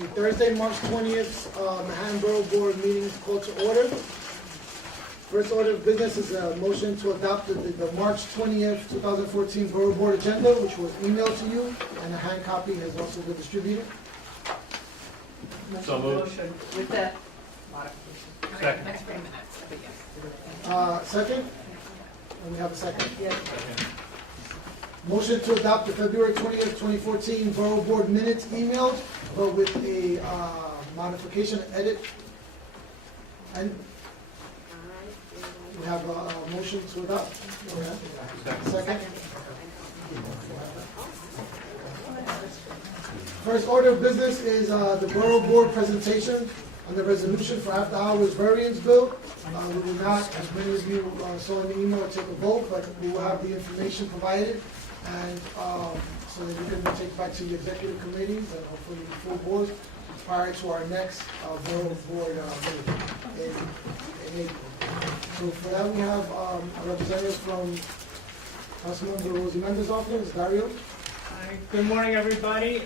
Okay, Thursday, March 20th, Manhattan Borough Board meeting is called to order. First order of business is a motion to adopt the March 20th, 2014 Borough Board agenda, which was emailed to you, and a hand copy has also been distributed. So moved. Motion with that modification. Second. Next 3 minutes, but yes. Second? And we have a second. Yes. Motion to adopt the February 20th, 2014 Borough Board minutes emailed, but with a modification, edit. And we have a motion to adopt. Second. First order of business is the Borough Board presentation on the resolution for after hours variance bill. We will not, as many of you saw in the email, take a vote, but we will have the information provided, and so that you can take back to the executive committees and hopefully the full board prior to our next Borough Board meeting in April. So for that, we have a representative from Councilmember Rosie Mendes' office, Dario. Hi, good morning, everybody.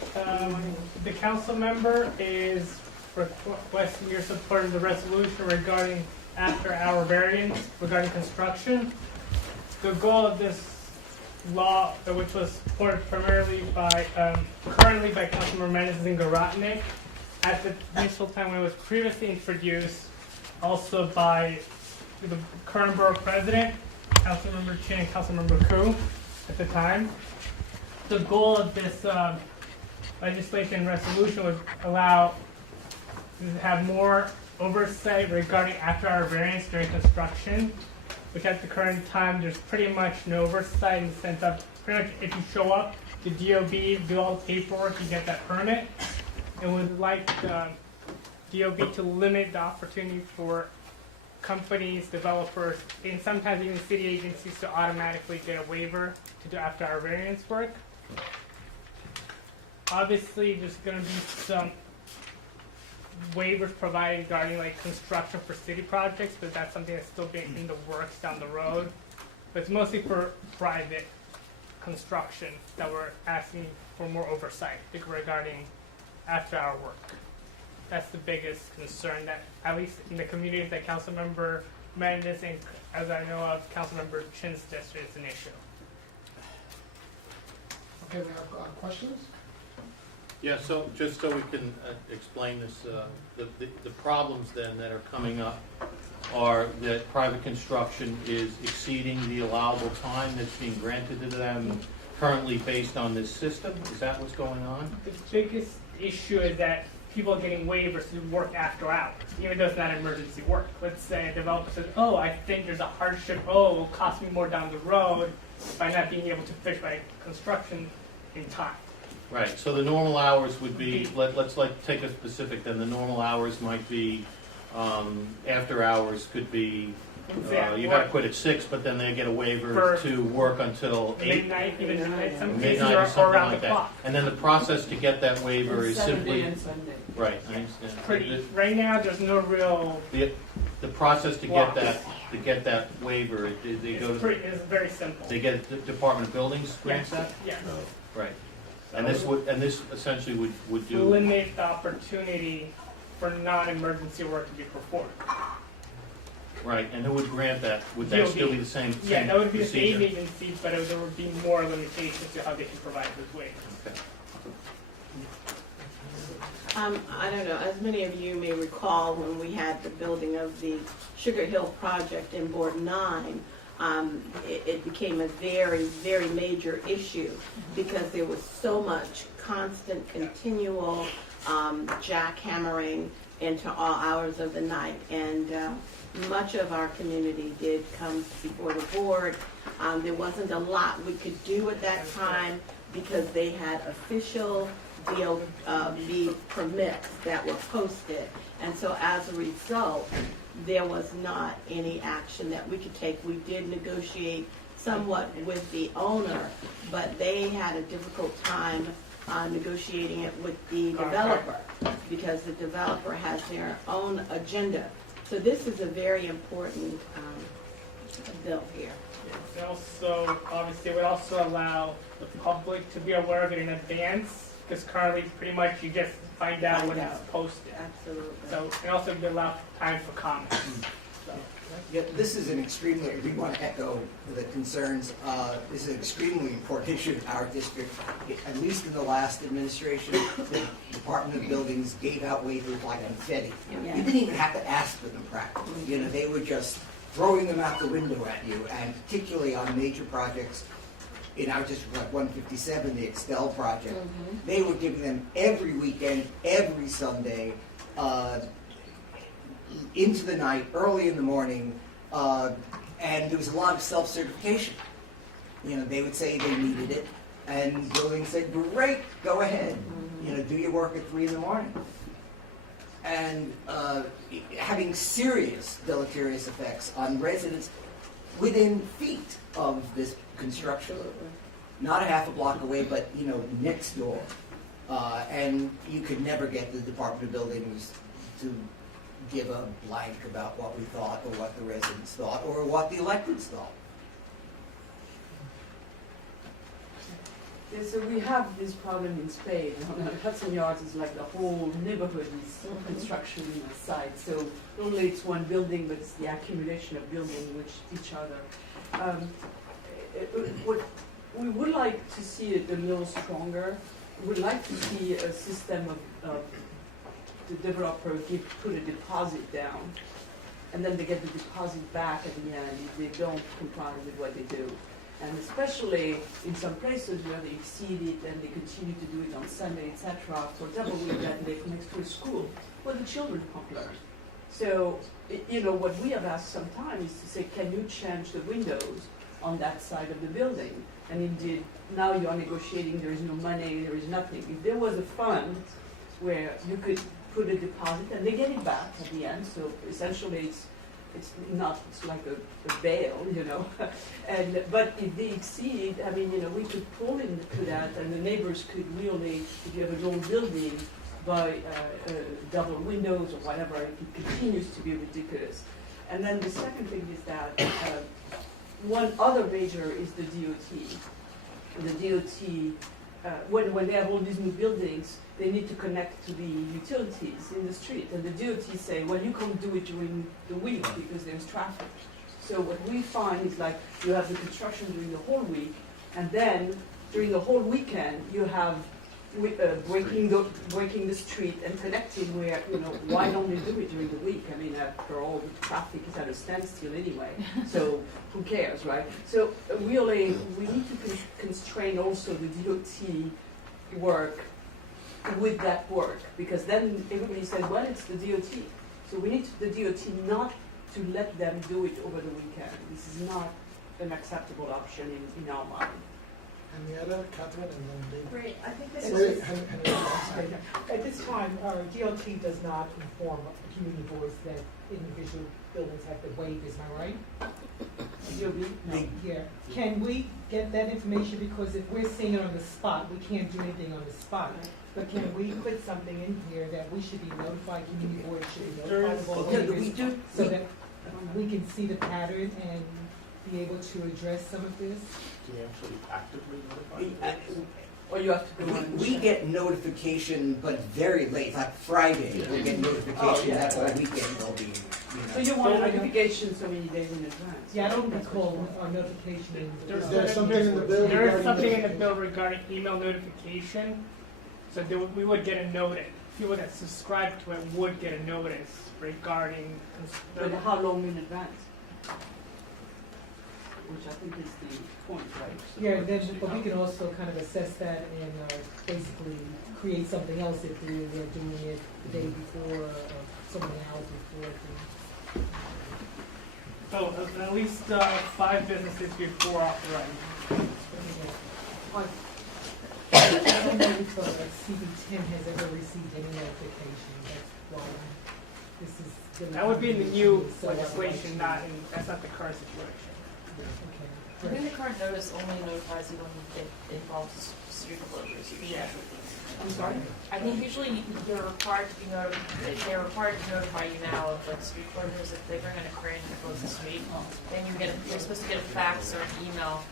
The council member is requesting your support of the resolution regarding after-hour variance regarding construction. The goal of this law, which was supported primarily by, currently by Councilmember Mendes and Garotnik, at the initial time when it was previously introduced, also by the current borough president, Councilmember Chin and Councilmember Koo at the time. The goal of this legislation resolution would allow to have more oversight regarding after-hour variance during construction, which at the current time there's pretty much no oversight in the sense of pretty much if you show up to DOB, do all the paperwork, you get that permit. And would like the DOB to limit the opportunity for companies, developers, and sometimes even city agencies to automatically get a waiver to do after-hour variance work. Obviously, there's going to be some waivers provided regarding like construction for city projects, but that's something that's still being in the works down the road. But it's mostly for private construction that we're asking for more oversight regarding after-hour work. That's the biggest concern that, at least in the communities that Councilmember Mendes and, as I know of, Councilmember Chin's district is an issue. Okay, we have questions? Yeah, so just so we can explain this, the problems then that are coming up are that private construction is exceeding the allowable time that's being granted to them currently based on this system? Is that what's going on? The biggest issue is that people are getting waivers to work after hours, even though it's not emergency work. Let's say a developer says, oh, I think there's a hardship, oh, it will cost me more down the road by not being able to finish my construction in time. Right, so the normal hours would be, let's like take a specific then, the normal hours might be, after hours could be, you gotta quit at 6, but then they get a waiver to work until 8. Midnight, even midnight, some cases Midnight or are something around like the that. clock. And then the process to get that waiver is Saturday simply, and Sunday. right, I understand. Pretty, right now, there's no real, The process to get that waiver, they go to, it's very simple. they get the Department of Buildings grants that? Yes. Right. And this essentially would do, Limit the opportunity for non-emergency work to be performed. right, and who would grant that? Would that DOB. still be the same Yeah, that would be the same procedure? agency, but there would be more limitations to how they can provide those waivers. Okay. I don't know, as many of you may recall, when we had the building of the Sugar Hill project in Board 9, it became a very, very major issue because there was so much constant, continual jackhammering into all hours of the night. And much of our community did come before the board. There wasn't a lot we could do at that time because they had official DOB permits that were posted. And so as a result, there was not any action that we could take. We did negotiate somewhat with the owner, but they had a difficult time negotiating it with the developer because the developer has their own agenda. So this is a very important bill here. It also, obviously, would also allow the public to be aware of it in advance because currently pretty much you just find out when Find it's out. posted. Absolutely. So, and also you allow time for comments. So, Yeah, this is an extremely, we want to echo the concerns. This is an extremely important issue in our district. At least in the last administration, the Department of Buildings gave out waivers like confetti. Yeah. You didn't even have to ask for them practically. You know, they were just throwing them out the window at you, and particularly on major projects in our district, like 157, the Excel project, they were giving them every weekend, every Sunday, into the night, early in the morning, and there was a lot of self-certification. You know, they would say they needed it, and building said, great, go ahead. You know, do your work at 3 in the morning. And having serious deleterious effects on residents within feet of this construction. Not a half a block away, but, you know, next door. And you could never get the Department of Buildings to give a blank about what we thought, or what the residents thought, or what the electeds thought. Yeah, so we have this problem in Spain. Hudson Yards is like the whole neighborhood is construction site. So not only it's one building, but it's the accumulation of buildings with each other. What we would like to see the mill stronger. We would like to see a system of the developer put a deposit down, and then they get the deposit back at the end if they don't comply with what they do. And especially in some places where they exceed it and they continue to do it on Sunday, etc. For example, we live next to a school where the children can't learn. So, you know, what we have asked sometimes is to say, can you change the windows on that side of the building? And indeed, now you are negotiating, there is no money, there is nothing. If there was a fund where you could put a deposit and they get it back at the end, so essentially it's not, it's like a bail, you know. But if they exceed, I mean, you know, we could pull into that, and the neighbors could really, if you have a long building, buy double windows or whatever, it continues to be ridiculous. And then the second thing is that one other major is the DOT. The DOT, when they have all these new buildings, they need to connect to the utilities in the street. And the DOT say, well, you can't do it during the week because there's traffic. So what we find is like you have the construction during the whole week, and then during the whole weekend, you have breaking the street and connecting where, you know, why don't they do it during the week? I mean, after all, the traffic is at a standstill anyway, so who cares, right? So really, we need to constrain also the DOT work with that work, because then everybody says, well, it's the DOT. So we need the DOT not to let them do it over the weekend. This is not an acceptable option in our mind. Henrietta, Catherine, and then David. Great, I think this Wait, is, Henrietta, I'm sorry. at this time, DOT does not inform community boards that individual buildings have to waive, is my right? DOB? No. Yeah, can we get that information, because if we're seeing it on the spot, we can't do anything on the spot. But can we put something in here that we should be notified, community boards should be notified of all Okay, we waivers, do, so that we can see the pattern and be able to address some of this? Do we actually actively notify? Or you have to go on. we get notification, but very late, like Friday, we'll get notification that all weekend they'll be, So you know. you want notification so many days in advance? Yeah, I don't recall a notification. Is there something in the bill? there is regarding something in the notification? bill regarding email notification. So we would get a notice. People that subscribe to it would get a notice regarding. But how long in advance? Which I think is the point, right? Yeah, and then, but we can also kind of assess that and basically create something else if they're doing it the day before, so many hours before. So at least 5 businesses before authorized. I don't know if CB10 has ever received any notification, that's why this is. That would be in the new So I would like legislation, to- that's not the current situation. Okay. I think the current notice only notifies you when it involves street closures. Yeah. I'm sorry? I think usually you're required to be they're required to notify you now of like street closures. If they bring in a crane to close the street, then you're supposed to get a fax or an email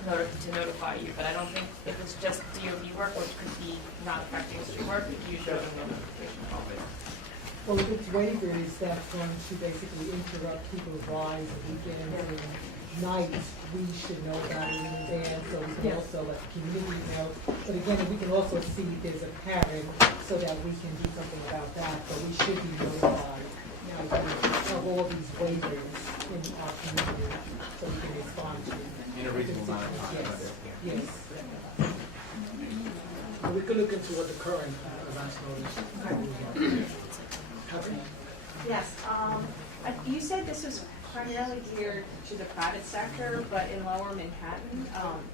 to notify you, but I don't think if it's just DOT work, which could be not affecting street work, you should have a notification probably. Well, if it's waivers, that's going to basically interrupt people's lives and weekends and nights. We should know about it in advance, so we can Yes. also let the community know. But again, we can also see if there's a pattern so that we can do something about that, but we should be notified of all these waivers in our community, so we can respond to. In a reasonable amount of time. Yes, yes. We could look into what the current advance notice. Yes, you said this was primarily geared to the private sector, but in Lower Manhattan,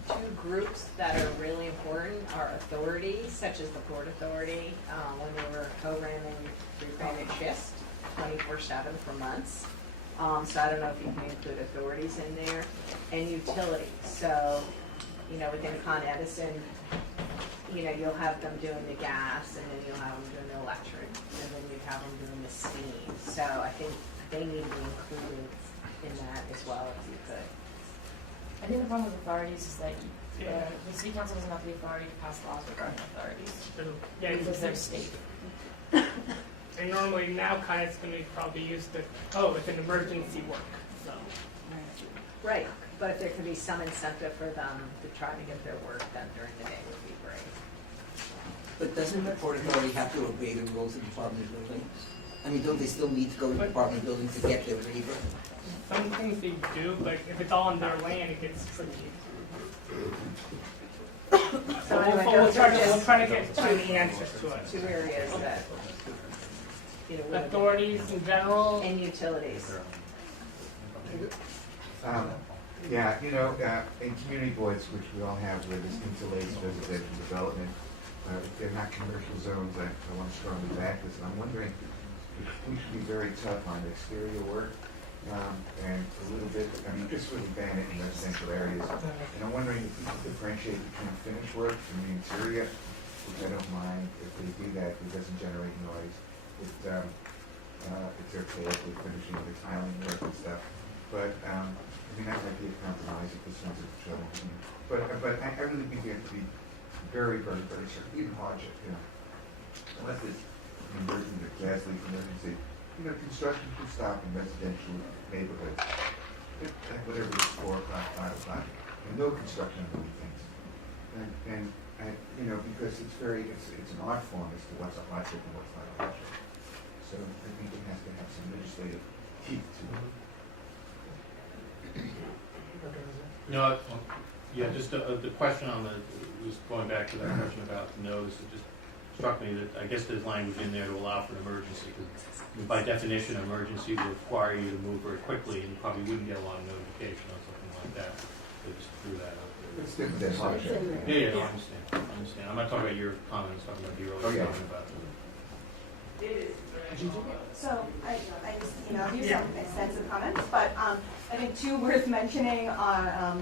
two groups that are really important are authorities, such as the Port Authority, when they were co-ramming through Granite Schist 24/7 for months. So I don't know if you can include authorities in there, and utilities. So, within Con Edison, you'll have them doing the gas, and then you'll have them doing the electric, and then you'd have them doing the steam. So I think they need to be included in that as well, if you could. I think the problem with authorities is that the city council doesn't have the authority to pass laws regarding authorities, Yeah, because they're state. and normally now kind of it's going to be probably used to, it's an emergency work, so. Right, but if there could be some incentive for them to try to get their work done during the day would be great. But doesn't the Port Authority have to obey the rules of the Department of Building? I mean, don't they still need to go to the Department of Building to get their waiver? Some things they do, but if it's all on their land, it gets tricky. So anyway, We'll those try are to just get to the answers to it. two areas that, would- Authorities in general, and utilities. Yeah, in community boards, which we all have, where there's interlaced residential development, if they're not commercial zones, I want to strongly back this, and I'm wondering if we should be very tough on exterior work, and a little bit, just really ban it in residential areas. And I'm wondering if we can differentiate between finished work and the interior, which I don't mind if they do that, it doesn't generate noise. It's okay if we're finishing the tiling work and stuff, but, that might be a compromise if this one's a trouble. But I really think we have to be very, very, very certain, even hardship, unless it's an emergency, a gas leak emergency. Construction should stop in residential neighborhoods. Whatever it's 4 o'clock, 5 o'clock, and no construction on weekends. And because it's an art form as to what's a hardship and what's not a hardship. So I think it has to have some legislative teeth to it. No, yeah, just the question on just going back to that question about the notice, it just struck me that I guess there's language in there to allow for an emergency, because by definition, an emergency would require you to move very quickly, and you probably wouldn't get a lot of notification on something like that. They just threw that out there. It's different than hardship. Yeah, no, I understand. I'm not talking about your comments, I'm talking about the earlier comment about the. So I just, do some extensive comments, but I think two worth mentioning are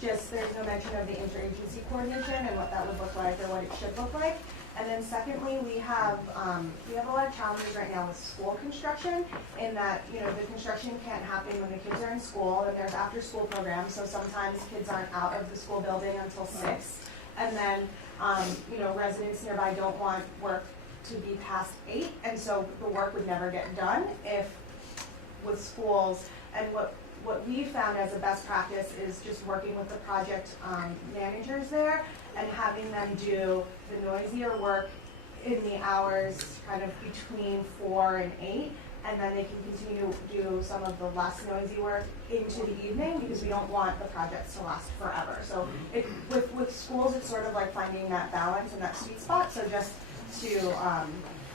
just there's no mention of the interagency coordination and what that would look like or what it should look like. And then secondly, we have a lot of challenges right now with school construction in that, the construction can't happen when the kids are in school, and there's after school programs, so sometimes kids aren't out of the school building until 6. And then, residents nearby don't want work to be past 8, and so the work would never get done with schools. And what we found as a best practice is just working with the project managers there and having them do the noisier work in the hours kind of between 4 and 8, and then they can continue to do some of the less noisy work into the evening, because we don't want the projects to last forever. So with schools, it's sort of like finding that balance and that sweet spot. So just to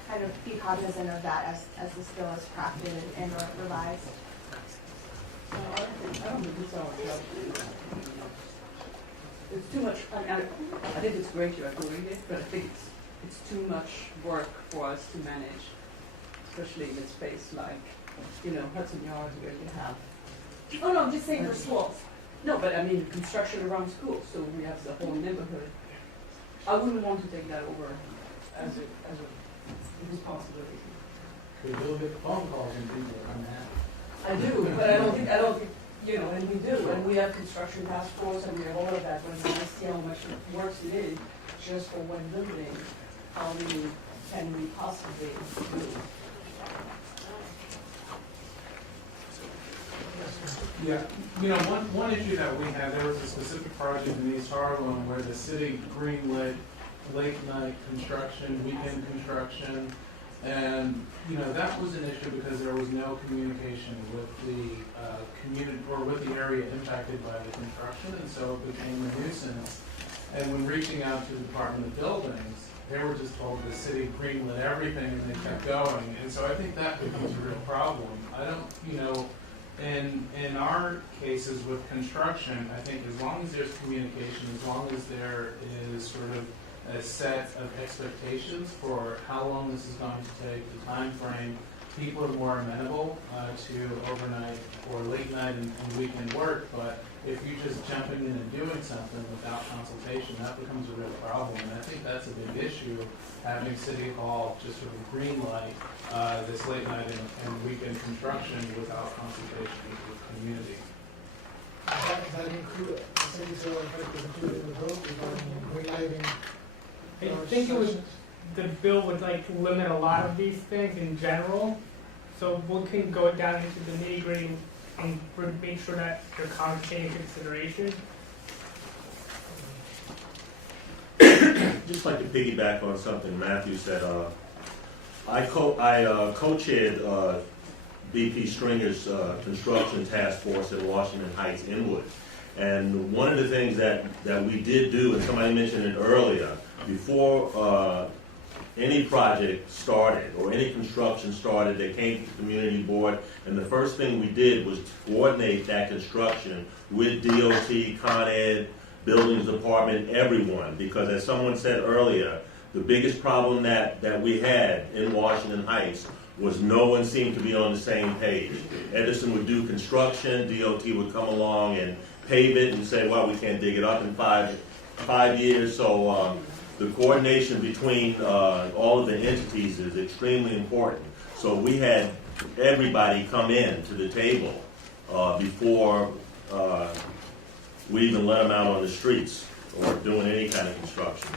kind of be cognizant of that as this bill is crafted and revised. I don't think it's our job. It's too much, I think it's great you're doing it, but I think it's too much work for us to manage, especially in a space like, Hudson Yards where you have. Oh no, I'm just saying for schools. No, but I mean construction around schools, so we have the whole neighborhood. I wouldn't want to take that over as a responsibility. We do get phone calls and people are unhappy. I do, but I don't think You know, and we do, and we have construction task force, and we have all of that, but when I see how much work it is, just for one building, how many can we possibly do? Yeah, you know, one issue that we had, there was a specific project in East Harlem where the city greenlit late night construction, weekend construction, and, you know, that was an issue because there was no communication with the community, or with the area impacted by the construction, and so it became a nuisance. And when reaching out to the Department of Buildings, they were just told the city greenlit everything and they kept going, and so I think that becomes a real problem. I don't, you know, in our cases with construction, I think as long as there's communication, as long as there is sort of a set of expectations for how long this is going to take, the time frame, people are more amenable to overnight or late night and weekend work. But if you're just jumping in and doing something without consultation, that becomes a real problem. And I think that's a big issue, having City Hall just sort of green light this late night and weekend construction without consultation with the community. Does that include, the city sale effect is included in the bill regarding greenlighting? I think it was, the bill would like limit a lot of these things in general, so we can go down into the nitty gritty and make sure that they're taken into consideration. Just like to piggyback on something Matthew said, I co-chaired BP Stringer's construction task force in Washington Heights, Inwood. And one of the things that we did do, and somebody mentioned it earlier, before any project started or any construction started, they came to the community board, and the first thing we did was to coordinate that construction with DOT, Con Ed, Buildings Department, everyone. Because as someone said earlier, the biggest problem that we had in Washington Heights was no one seemed to be on the same page. Edison would do construction, DOT would come along and pave it and say, well, we can't dig it up in five years. So the coordination between all of the entities is extremely important. So we had everybody come in to the table before we even let them out on the streets or doing any kind of construction.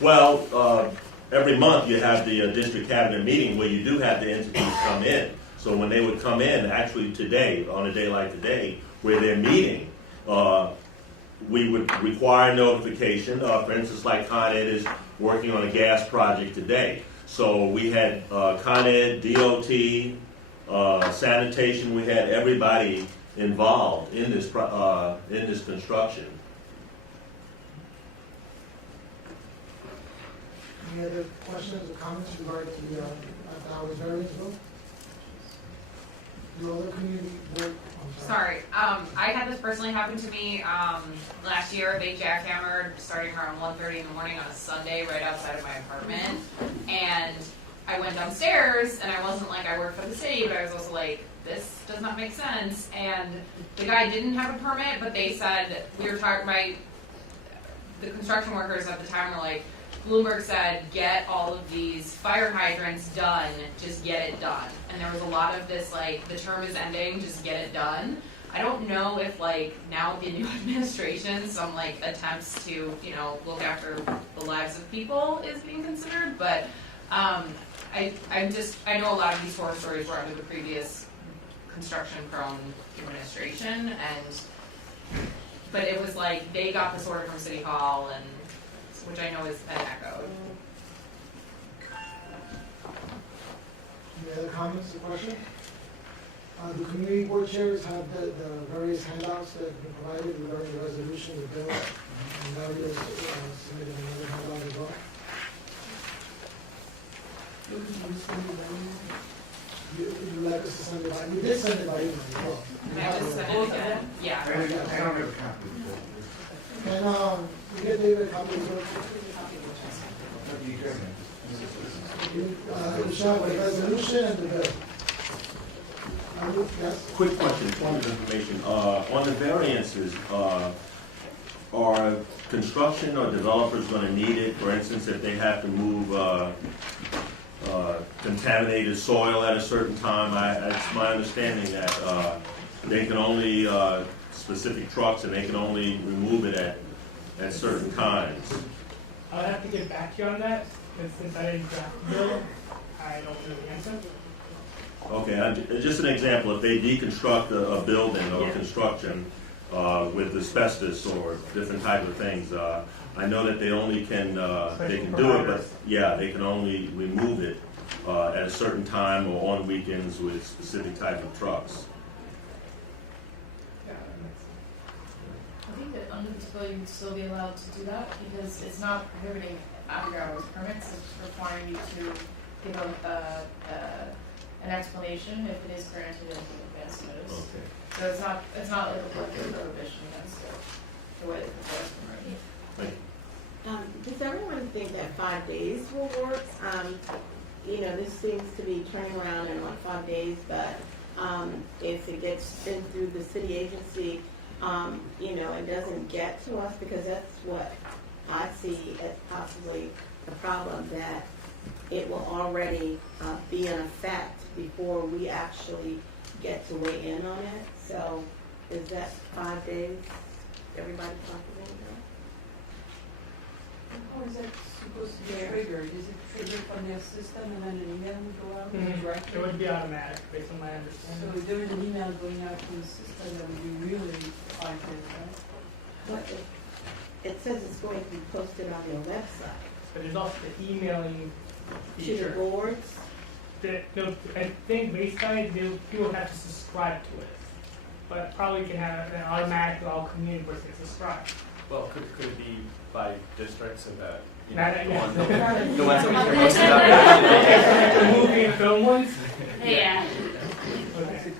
Well, every month you have the district cabinet meeting where you do have the entities come in. So when they would come in, actually today, on a day like today, where they're meeting, we would require notification. For instance, like Con Ed is working on a gas project today. So we had Con Ed, DOT, sanitation, we had everybody involved in this construction. Any other questions or comments regarding the after-hours variance bill? No other community board? Sorry, I had this personally happen to me last year. They jackhammered starting around 1:30 in the morning on a Sunday right outside of my apartment. And I went downstairs, and I wasn't like I work for the city, but I was also like, this does not make sense. And the guy didn't have a permit, but they said, we were talking about, the construction workers at the time were like, Bloomberg said, get all of these fire hydrants done, just get it done. And there was a lot of this, like, the term is ending, just get it done. I don't know if, like, now with the new administration, some, like, attempts to, you know, look after the lives of people is being considered, but I know a lot of these horror stories were under the previous construction-prone administration, but it was like, they got this order from City Hall, and which I know is been echoed. Any other comments or questions? The community board chairs have the various handouts that have been provided regarding the resolution of the bill. And Mario has submitted another handout as well. You'd like us to send it by, we did send it by email as well. Yeah, just send it again. Yeah. I don't have a copy of the bill. And we get David a copy of the bill. Michelle, the resolution and the bill. Yes? Quick question, point of information. On the variances, are construction or developers going to need it? For instance, if they have to move contaminated soil at a certain time. It's my understanding that they can only, specific trucks, and they can only remove it at certain times. I'll have to get back to you on that, because since I didn't draft the bill, I don't know the answer. Okay, just an example, if they deconstruct a building or Yeah. construction with asbestos or different type of things, I know that they only can, they can do it, but yeah, they can only remove it at a certain time or on weekends with specific type of trucks. Yeah, that makes sense. I think that under this bill, you would still be allowed to do that because it's not prohibiting after-hours permits. It's requiring you to give an explanation if it is granted in advance notice. Okay. So it's not like a blanket prohibition against it, the way that the bill is written. Thank you. Does everyone think that 5 days will work? You know, this seems to be turning around in like 5 days, but if it gets in through the city agency, you know, it doesn't get to us, because that's what I see as possibly the problem, that it will already be in effect before we actually get to weigh in on it. So is that 5 days? Everybody comfortable with that? How is that supposed to be triggered? Is it triggered from their system and then an email will go out directly? It would be automatic, based on my So understanding. if there is an email going out from the system, that would be really 5 days, right? But it says it's going to be posted on your website. But there's also the emailing To the feature. boards? I think basically people have to subscribe to it. But probably can have an automatic, all community boards can subscribe. Well, could it be by district so that, you Not- know, yeah. the ones that we care most about? The movie and film ones? Yeah. Okay.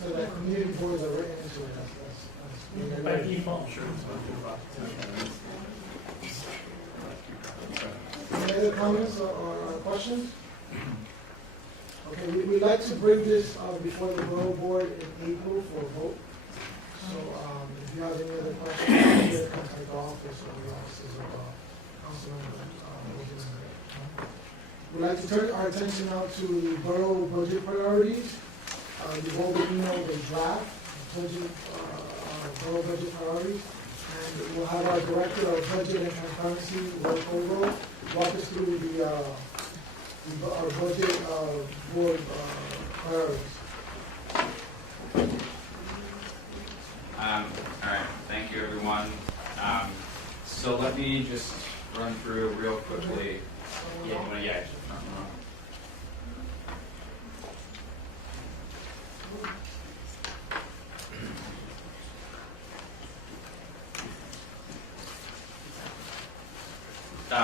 So that community boards are written into it, that's By default. Any other comments or questions? Okay, we'd like to bring this before the borough board in April for a vote. So if you have any other questions, you can contact the office or the offices of Councilman. We'd like to turn our attention now to the borough budget priorities. You've all been emailed a draft budget, borough budget priorities. And we'll have our director of budget and transparency, Will Colville, walk us through our budget board priorities. All right, thank you, everyone. So let me just run through real quickly. Yeah, you wanna, yeah, just front row.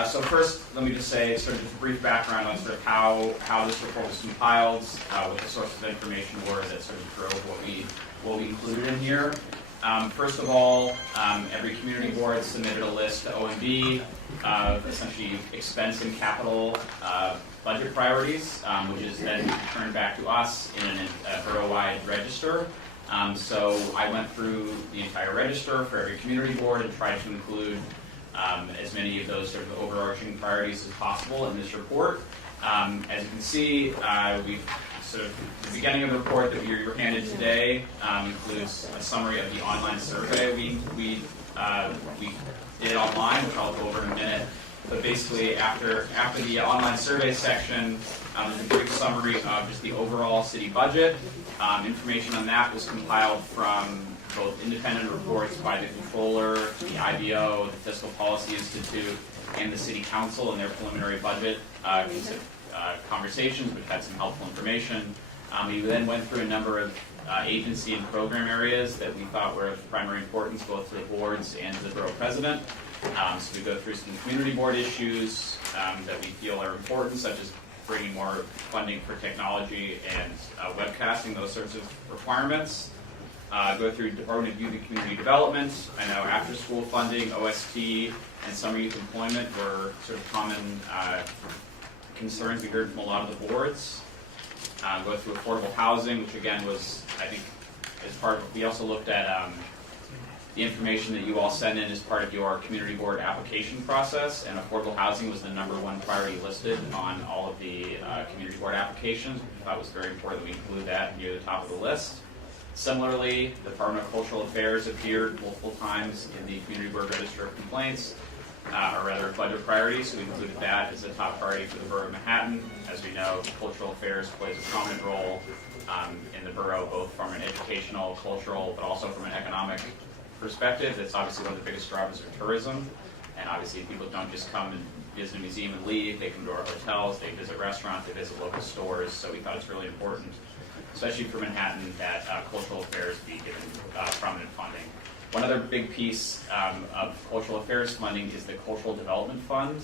So first, let me just say sort of just a brief background on sort of how this report was compiled, what the sources of information were that sort of drove what we included in here. First of all, every community board submitted a list to OMB of essentially expense and capital budget priorities, which is then returned back to us in a borough-wide register. So I went through the entire register for every community board and tried to include as many of those sort of overarching priorities as possible in this report. As you can see, we've sort of the beginning of the report that you're handed today includes a summary of the online survey we did online, which I'll go over in a minute. But basically, after the online survey section, there's a brief summary of just the overall city budget. Information on that was compiled from both independent reports by the controller, the IBO, the Fiscal Policy Institute, and the City Council in their preliminary budget conversations, which had some helpful information. We then went through a number of agency and program areas that we thought were of primary importance both to the boards and to the borough president. So we go through some community board issues that we feel are important, such as bringing more funding for technology and webcasting, those sorts of requirements. Go through Department of Youth and Community Development. I know after-school funding, OST, and summer youth employment were sort of common concerns we heard from a lot of the boards. Go through affordable housing, which again was, I think, as part of, we also looked at the information that you all send in is part of your community board application process, and affordable housing was the #1 priority listed on all of the community board applications, which I thought was very important that we include that near the top of the list. Similarly, the Department of Cultural Affairs appeared multiple times in the community board register of complaints, or rather budget priorities, so we included that as a top priority for the borough of Manhattan. As we know, cultural affairs plays a prominent role in the borough, both from an educational, cultural, but also from an economic perspective. It's obviously one of the biggest drivers of tourism, and obviously people don't just come and visit a museum and leave. They come to our hotels, they visit restaurants, they visit local stores, so we thought it's really important, especially for Manhattan, that cultural affairs be given prominent funding. One other big piece of cultural affairs funding is the Cultural Development Fund.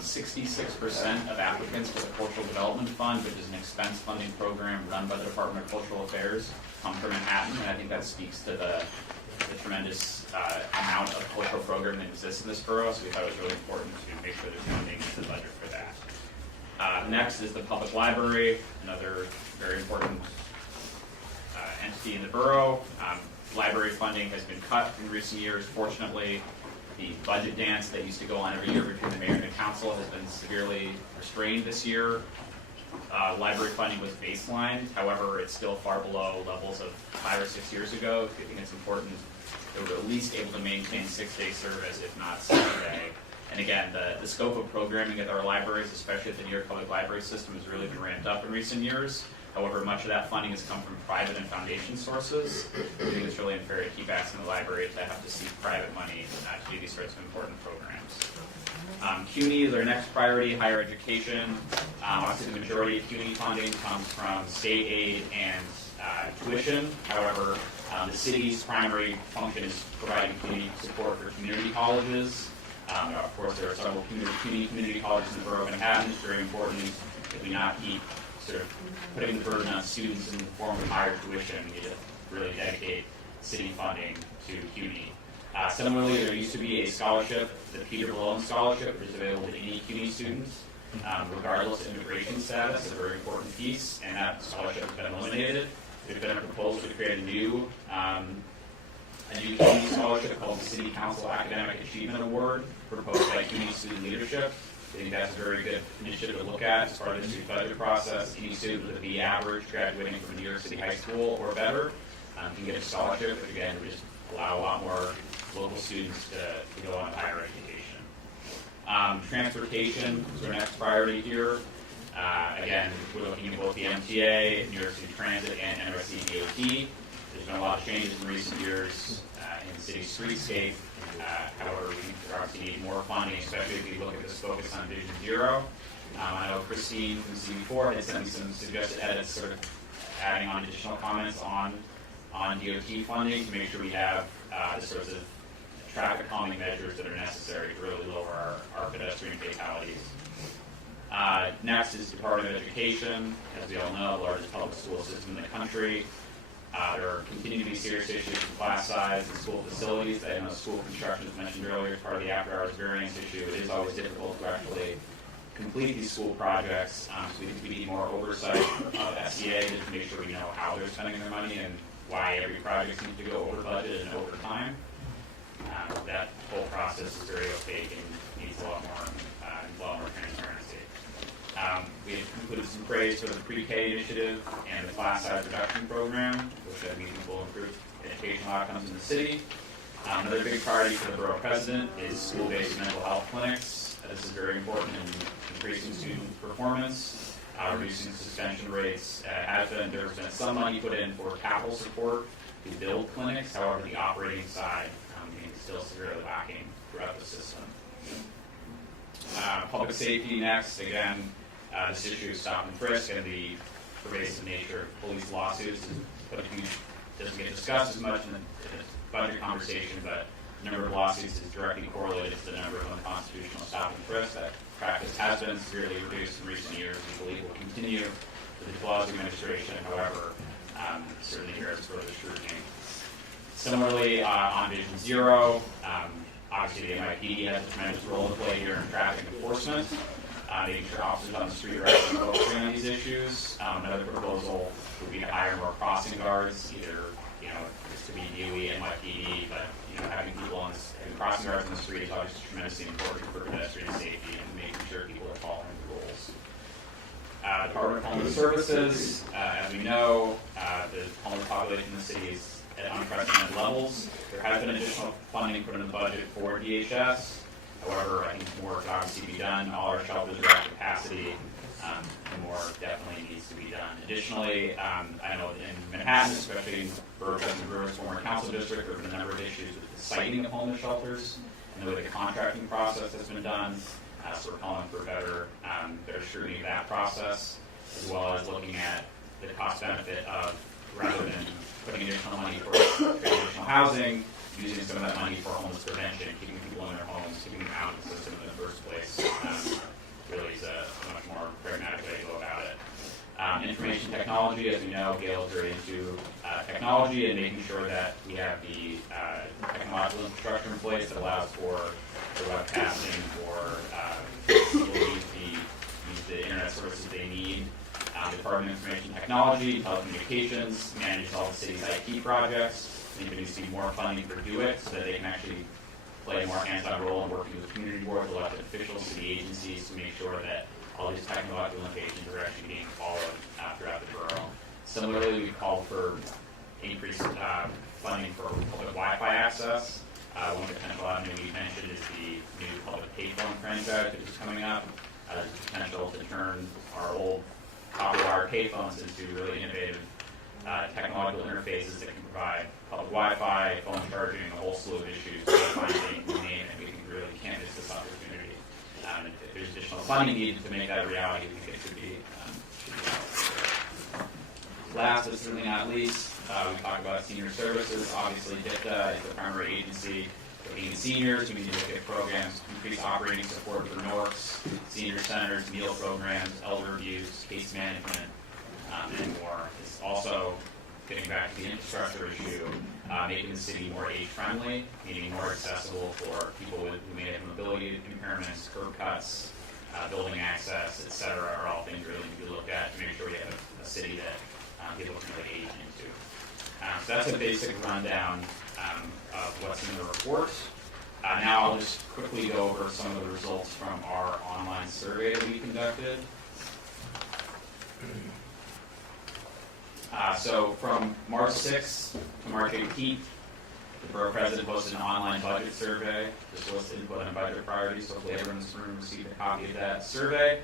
66% of applicants for the Cultural Development Fund, which is an expense funding program run by the Department of Cultural Affairs, come from Manhattan, and I think that speaks to the tremendous amount of cultural programming that exists in this borough, so we thought it was really important to make sure there's funding in the budget for that. Next is the public library, another very important entity in the borough. Library funding has been cut in recent years. Fortunately, the budget dance that used to go on every year between the mayor and the council has been severely restrained this year. Library funding was baselined, however, it's still far below levels of 5 or 6 years ago. I think it's important that we're at least able to maintain 6-day service, if not 7-day. And again, the scope of programming at our libraries, especially at the New York Public Library System, has really been ramped up in recent years. However, much of that funding has come from private and foundation sources. I think it's really unfair to keep asking the library to have to seek private money to do these sorts of important programs. CUNY is our next priority, higher education. Obviously, the majority of CUNY funding comes from state aid and tuition. However, the city's primary function is providing CUNY support for community colleges. Of course, there are several community colleges in the borough of Manhattan. It's very important that we not keep sort of putting the burden on students in the form of higher tuition. We need to really dedicate city funding to CUNY. Similarly, there used to be a scholarship, the Peter Malone Scholarship, which is available to any CUNY students, regardless of immigration status. It's a very important piece, and that scholarship has been eliminated. There's been a proposal to create a new CUNY scholarship called the City Council Academic Achievement Award, proposed by CUNY Student Leadership. I think that's a very good initiative to look at as part of the new budget process. Any student with a B average graduating from New York City High School or better can get a scholarship, which again would just allow a lot more local students to go on higher education. Transportation is our next priority here. Again, we're looking at both the MTA, New York City Transit, and NYC DOT. There's been a lot of changes in recent years in the city's streetscape. However, we think there obviously need more funding, especially if we look at this focus on Vision Zero. I know Christine from CB4 had sent me some suggested edits, sort of adding on additional comments on DOT funding to make sure we have the sorts of traffic calming measures that are necessary to really lower our pedestrian fatalities. Next is Department of Education. As we all know, the largest public school system in the country. There continue to be serious issues with class size and school facilities. I know school construction, as mentioned earlier, is part of the after-hours variance issue. It is always difficult to actually complete these school projects, so we think we need more oversight of SEA to make sure we know how they're spending their money and why every project seems to go over budget and over time. That whole process is very opaque and needs a lot more transparency. We have included some praise for the pre-K initiative and the class size reduction program, which I think will improve educational outcomes in the city. Another big priority for the borough president is school-based mental health clinics. This is very important in increasing student performance, reducing suspension rates. There's been some money put in for capital support to build clinics. However, the operating side is still severely lacking throughout the system. Public safety next. Again, this issue of stop and frisk and the pervasive nature of police lawsuits doesn't get discussed as much in the budget conversation, but the number of lawsuits is directly correlated to the number of unconstitutional stop and frisk. That practice has been severely reduced in recent years. We believe will continue with the Blasey administration. However, certainly here is further scrutiny. Similarly, on Vision Zero, obviously the MIPD has a tremendous role to play here in traffic enforcement, making sure officers on the street are actually focusing on these issues. Another proposal would be to hire more crossing guards, either to be DOE and NYPD, but having people on this, having crossing guards on the street is obviously tremendously important for pedestrian safety and making sure people are following the rules. Department of Homeless Services, as we know, the homeless population in the city is at unprecedented levels. There has been additional funding put in the budget for DHS. However, I think more can obviously be done. All our shelters are at capacity. And more definitely needs to be done. Additionally, I know in Manhattan, especially in Borough President Brewer's former council district, there have been a number of issues with the siting of homeless shelters and the way the contracting process has been done. So we're calling for better scrutiny of that process, as well as looking at the cost benefit of, rather than putting additional money for additional housing, using some of that money for homeless prevention, keeping people in their homes, keeping them out of the system in the first place. Really is a much more pragmatic way to go about it. Information technology, as we know, Gail is very into technology and making sure that we have the technological infrastructure in place that allows for the webcasting, for people to use the internet services they need. The Department of Information Technology, telecommunications, manages all the city's IT projects. I think there needs to be more funding for DoIT so that they can actually play a more hands-on role in working with community boards, elected officials, city agencies to make sure that all these technological innovations are actually being followed throughout the borough. Similarly, we called for increased funding for public Wi-Fi access. One of the potential avenues we mentioned is the new public payphone franchise, which is coming up. There's potential to turn our old copper-wire payphones into really innovative technological interfaces that can provide public Wi-Fi, phone charging, a whole slew of issues. Finding, you name it, we can really canvas this opportunity. If there's additional funding needed to make that a reality, we think it should be. Last, but certainly not least, we talk about senior services. Obviously, DIPTA is the primary agency for being seniors. We need to look at programs, increase operating support for NORCs, senior centers, meal programs, elder abuse, case management, and more. It's also getting back to the infrastructure issue, making the city more age-friendly, meaning more accessible for people who may have mobility impairments, curb cuts, building access, et cetera, are all things really need to be looked at to make sure we have a city that people can really age into. So that's a basic rundown of what's in the report. Now I'll just quickly go over some of the results from our online survey that we conducted. So from March 6th to March 18th, the Borough President posted an online budget survey to solicit input on budget priorities. So hopefully everyone in this room received a copy of that survey.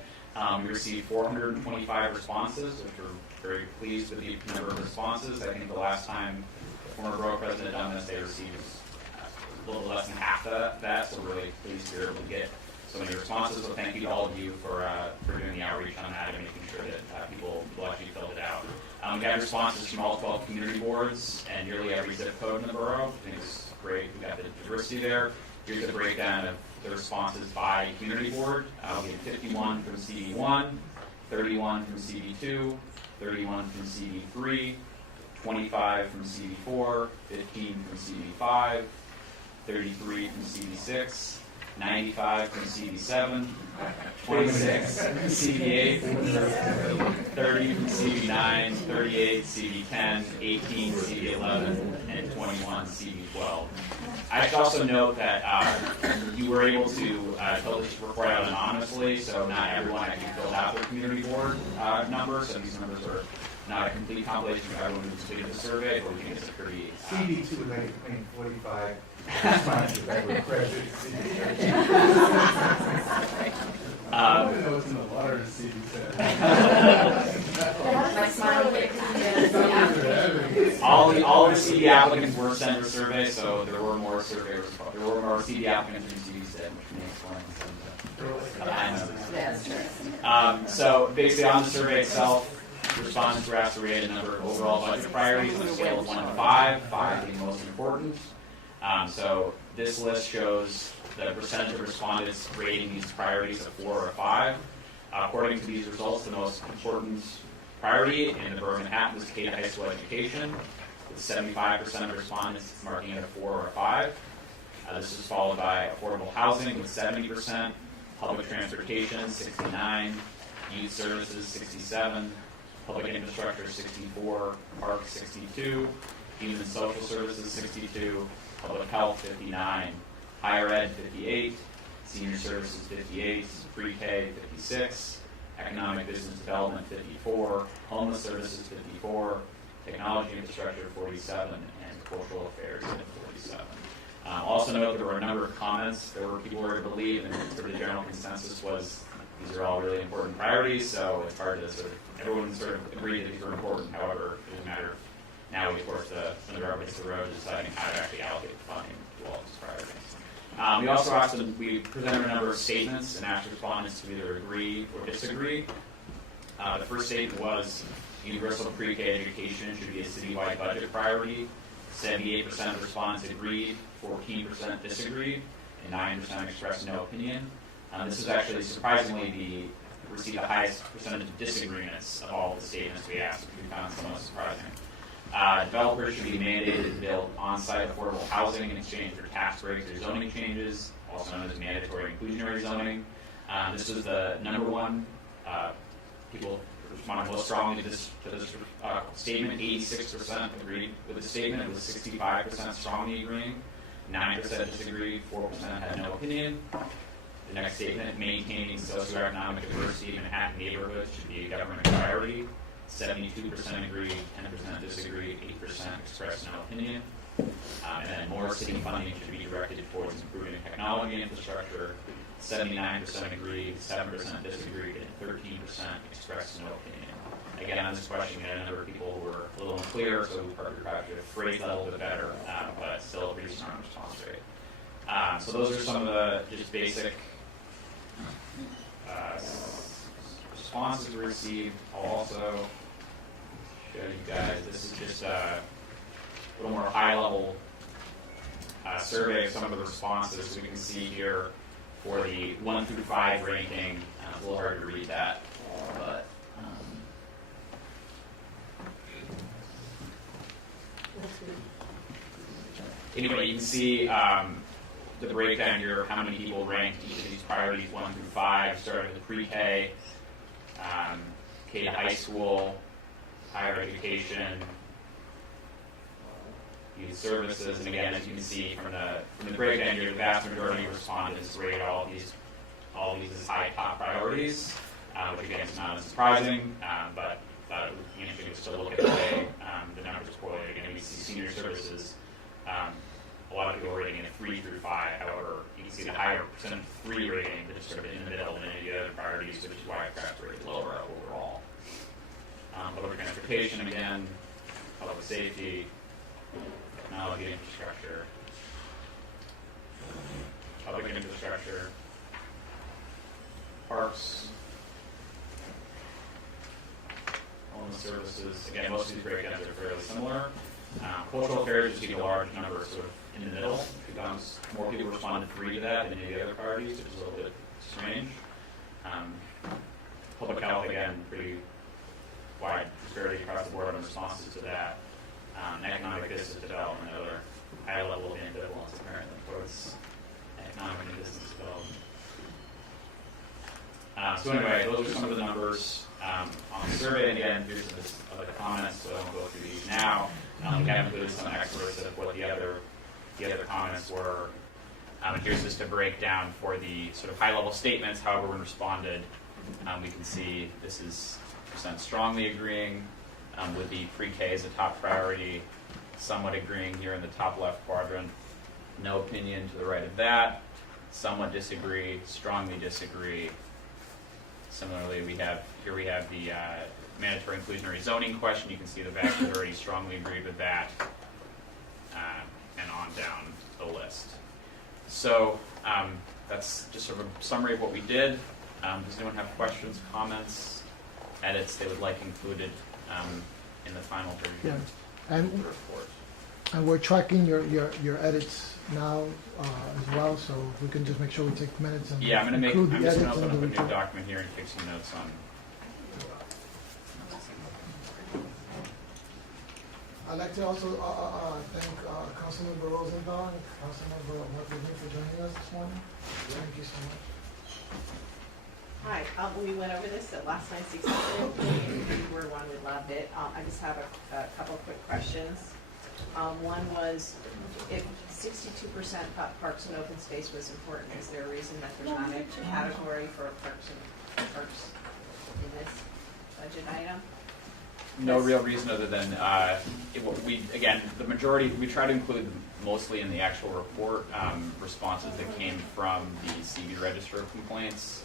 We received 425 responses, which we're very pleased with the number of responses. I think the last time the former Borough President had done this, they received a little less than half of that. So we're really pleased to be able to get so many responses. So thank you to all of you for doing the outreach on that and making sure that people actually filled it out. We had responses from all 12 community boards and nearly every zip code in the borough. I think it's great. We got the diversity there. Here's a breakdown of the responses by community board. We had 51 from CD1, 31 from CD2, 31 from CD3, 25 from CD4, 15 from CD5, 33 from CD6, 95 from CD7, 26 from CD8, 30 from CD9, 38 CD10, 18 CD11, and 21 CD12. I should also note that you were able to fill this report out anonymously, so not everyone actually filled out their community board numbers, so these numbers are not a complete compilation of everyone who completed the survey, but we think it's a pretty... CD2 would like to claim 45. I don't know what's in the water to CD10. All of the CD applicants were sent a survey, so there were more CD applicants than CD said, which may explain some. So basically on the survey itself, respondents were asked to rate a number of overall budget priorities on a scale of 1 to 5, 5 being most important. So this list shows the percentage of respondents rating these priorities a 4 or a 5. According to these results, the most important priority in the borough of Manhattan was K to high school education, with 75% of respondents marking it a 4 or a 5. This is followed by affordable housing with 70%, public transportation 69, youth services 67, public infrastructure 64, parks 62, Human and Social Services 62, Public Health 59, Higher Ed 58, Senior Services 58, Pre-K 56, Economic Business Development 54, Homeless Services 54, Technology Infrastructure 47, and Cultural Affairs at 47. Also note there were a number of comments. There were people who were to believe, and sort of the general consensus was these are all really important priorities, so it's hard to sort of, everyone sort of agreed that these were important. However, it was a matter of now we, of course, when the rubber hits the road, deciding how to actually allocate the funding to all these priorities. We also asked them, we presented a number of statements and asked respondents to either agree or disagree. The first statement was universal pre-K education should be a citywide budget priority. 78% of respondents agreed, 14% disagreed, and 9% expressed no opinion. This is actually surprisingly received the highest percentage of disagreements of all the statements we asked, which we found the most surprising. Developers should be mandated to build on-site affordable housing in exchange for tax breaks or zoning changes, also known as mandatory inclusionary zoning. This was the number one. People responded most strongly to this statement. 86% agreed with the statement. It was 65% strongly agreeing, 9% disagreed, 4% had no opinion. The next statement, maintaining socioeconomic diversity in Manhattan neighborhoods should be a government priority. 72% agreed, 10% disagreed, 8% expressed no opinion. And then more city funding should be directed towards improving technology infrastructure. 79% agreed, 7% disagreed, and 13% expressed no opinion. Again, on this question, we had a number of people who were a little unclear, so we probably to phrase that a little bit better, but still a pretty strong response rate. So those are some of the just basic responses we received. I'll also show you guys, this is just a little more high-level survey of some of the responses. We can see here for the 1 through 5 ranking, it's a little hard to read that, but anyway, you can see the breakdown here of how many people ranked each of these priorities 1 through 5, starting with pre-K, K to high school, higher education, youth services, and again, as you can see from the breakdown here, the vast majority of respondents rate all these as high top priorities, which again is not as surprising, but you should still look at the way the numbers correlate. Again, we see senior services. A lot of people are rating it 3 through 5. However, you can see the higher percent of 3 rating, but it's sort of in the middle than any of the other priorities, which is why it's perhaps rated lower overall. Public transportation again, public safety, technology infrastructure, parks, homeless services. Again, most of these breakdowns are fairly similar. Cultural affairs, you see a large number sort of in the middle. Becomes more people responded 3 to that than any of the other priorities, which is a little bit strange. Public health, again, pretty wide disparity across the board on responses to that. Economic business development, another high level of ambivalence apparently towards economic and business development. So anyway, those are some of the numbers on the survey. And again, here's some of the comments, so I won't go through these now. We have included some excerpts of what the other comments were. And here's just a breakdown for the sort of high-level statements, how everyone responded. We can see this is percent strongly agreeing with the pre-K as a top priority, somewhat agreeing here in the top left quadrant, no opinion to the right of that, somewhat disagree, strongly disagree. Similarly, we have the mandatory inclusionary zoning question. You can see the vast majority strongly agreed with that, and on down the list. So that's just sort of a summary of what we did. Does anyone have questions, comments, edits they would like included in the final version of the report? And we're tracking your edits now as well, so if we can just make sure we take minutes and yeah, I'm include just the edits going to in open the up a new report. document here and take some notes on. I'd like to also thank Councilmember Rosenthal and Councilmember Martin for joining us this morning. Thank you so much. Hi, we went over this at last night's executive meeting. You were one, we loved it. I just have a couple quick questions. One was if 62% thought parks and open space was important, is there a reason that there's not a category for parks in this budget item? No real reason other than, the majority, we try to include mostly in the actual report, responses that came from the CB Register of Complaints.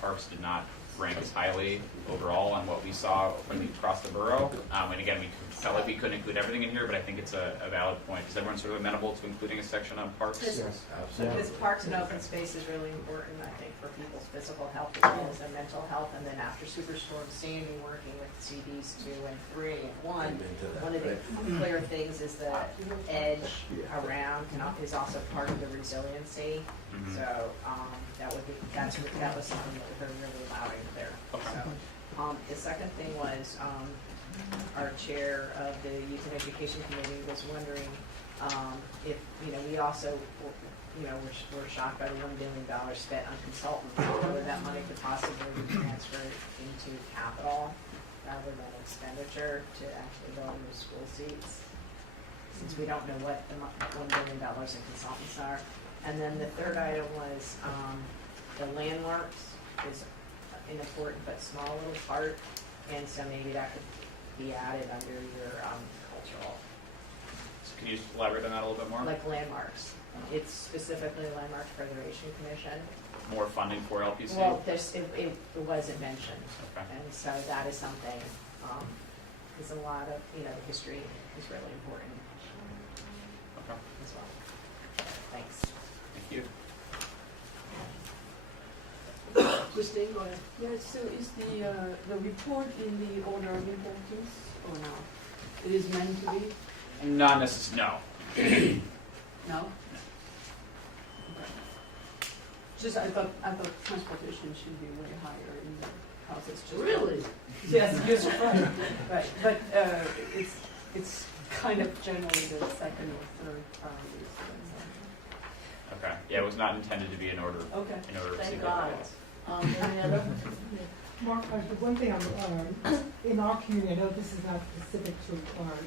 Parks did not rank as highly overall on what we saw across the borough. And again, we felt like we couldn't include everything in here, but I think it's a valid point. Is everyone sort of amenable to including a section on parks? Yes. Because parks and open space is really important, I think, for people's physical health as well as their mental health. And then after Superstorm Sandy, working with CDs 2 and 3 and 1 of the clear things is the edge around is also part of the resiliency. Mhm. So that was something that we're really loud and clear. Okay. So, the second thing was our chair of the Youth and Education Committee was wondering if we also we're shocked by the $1 billion spent on consultants, whether that money could possibly be transferred into capital rather than expenditure to actually go into school seats, since we don't know what the $1 billion in consultants are. And then the third item was the landmarks is an important but small little part, and so maybe that could be added under your cultural. So can you just elaborate on that a little bit more? Like landmarks. It's specifically a Landmarks Preservation Commission. More funding for LPC? Well, it wasn't mentioned. Okay. And so that is something, there's a lot of, history is really important Okay. as well. Thanks. Thank you. Christine, go ahead. Yeah, so is the report in the order of importance or not? It is meant to be? Not necessarily, no. No? Okay. Just, I thought transportation should be way higher in the process. Just Really? Yes, yes, right. Right, but it's kind of generally the second or third priority. Okay. Yeah, it was not intended to be in order. Okay. In order of Thank significance. God. Any other? Mark, the one thing in our community, I know this is not specific to our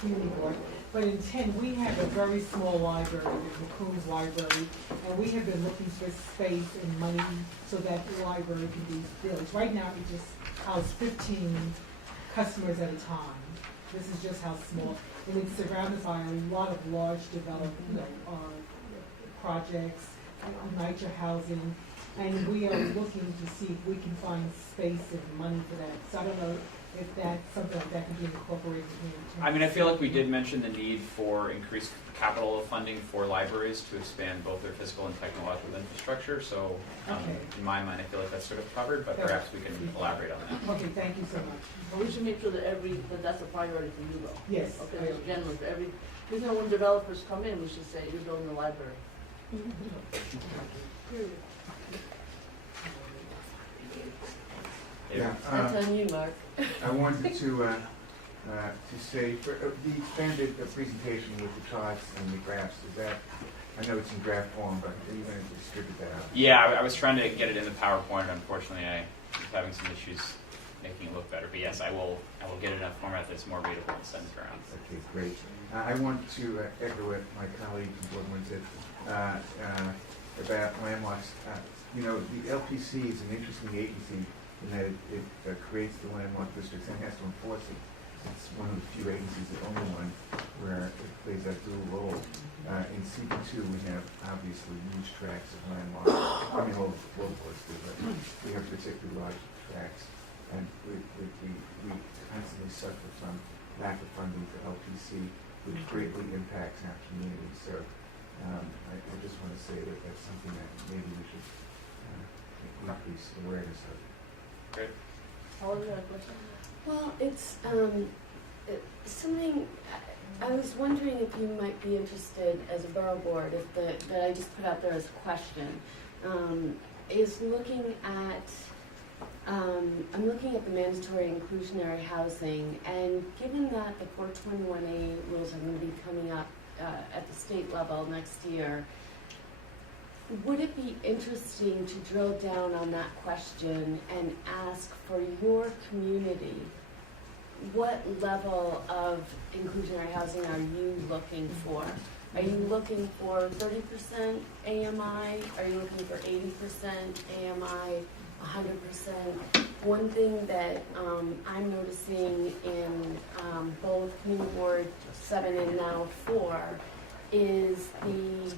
community board, but in 10, we have a very small library, the McCombs Library, and we have been looking for space and money so that the library can be built. Right now, we just house 15 customers at a time. This is just how small, and it's surrounded by a lot of large development, projects, nicer housing, and we are looking to see if we can find space and money for that. So I don't know if that's something like that can be incorporated here. I mean, I feel like we did mention the need for increased capital funding for libraries to expand both their physical and technological infrastructure. So in my mind, I feel like that's sort of covered, but perhaps we can elaborate on that. Okay, thank you so much. But we should make sure that that's a priority for you though. Yes. Okay, generally, when developers come in, we should say, you're building a library. Yeah, That's on you, Mark. I wanted to say, the expanded presentation with the charts and the graphs, is that, I know it's in draft form, but are you going to distribute that out? Yeah, I was trying to get it in the PowerPoint. Unfortunately, I was having some issues making it look better. But yes, I will get it in a format that's more readable and send it around. Okay, great. I want to echo what my colleague from Boardman said about landmarks. The LPC is an interesting agency in that it creates the landmark districts and has to enforce it. It's one of the few agencies, the only one, where it plays that dual role. In CB2, we have obviously huge tracts of landmarks. I mean, all boards do, but we have particularly large tracts, and we constantly suffer from lack of funding for LPC, which greatly impacts our community. So I just want to say that that's something that maybe we should increase awareness of. Great. Well, it's something I was wondering if you might be interested as a borough board, if that I just put out there as a question, is looking at, I'm looking at the mandatory inclusionary housing, and given that the 421A rules are going to be coming up at the state level next year, would it be interesting to drill down on that question and ask for your community what level of inclusionary housing are you looking for? Are you looking for 30% AMI? Are you looking for 80% AMI? 100%? One thing that I'm noticing in both Community Board 7 and now 4 is the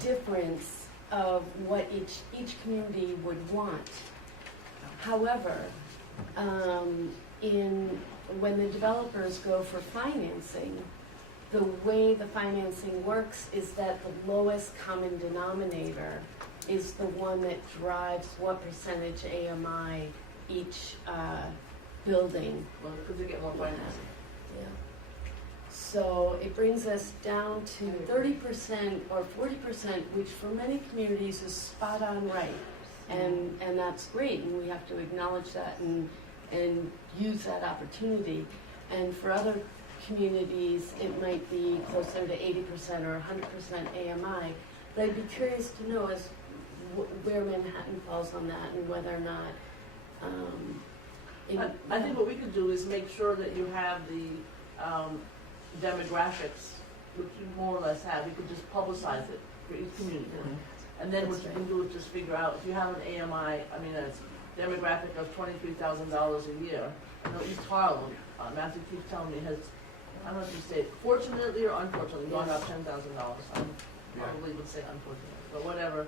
difference of what each community would want. However, when the developers go for financing, the way the financing works is that the lowest common denominator is the one that drives what percentage AMI each building. Well, because they get more financing. Yeah. So it brings us down to 30% or 40%, which for many communities is spot on right. And that's great, and we have to acknowledge that and use that opportunity. And for other communities, it might be closer to 80% or 100% AMI. But I'd be curious to know where Manhattan falls on that and whether or not. I think what we could do is make sure that you have the demographics, which you more or less have. You could just publicize it for each community. And then what you can do is just figure out, if you have an AMI, I mean, a demographic of $23,000 a year, you know, East Harlem, Matthew keeps telling me, has, I don't know if you say fortunately or unfortunately, gone up $10,000. I probably would say unfortunately, but whatever.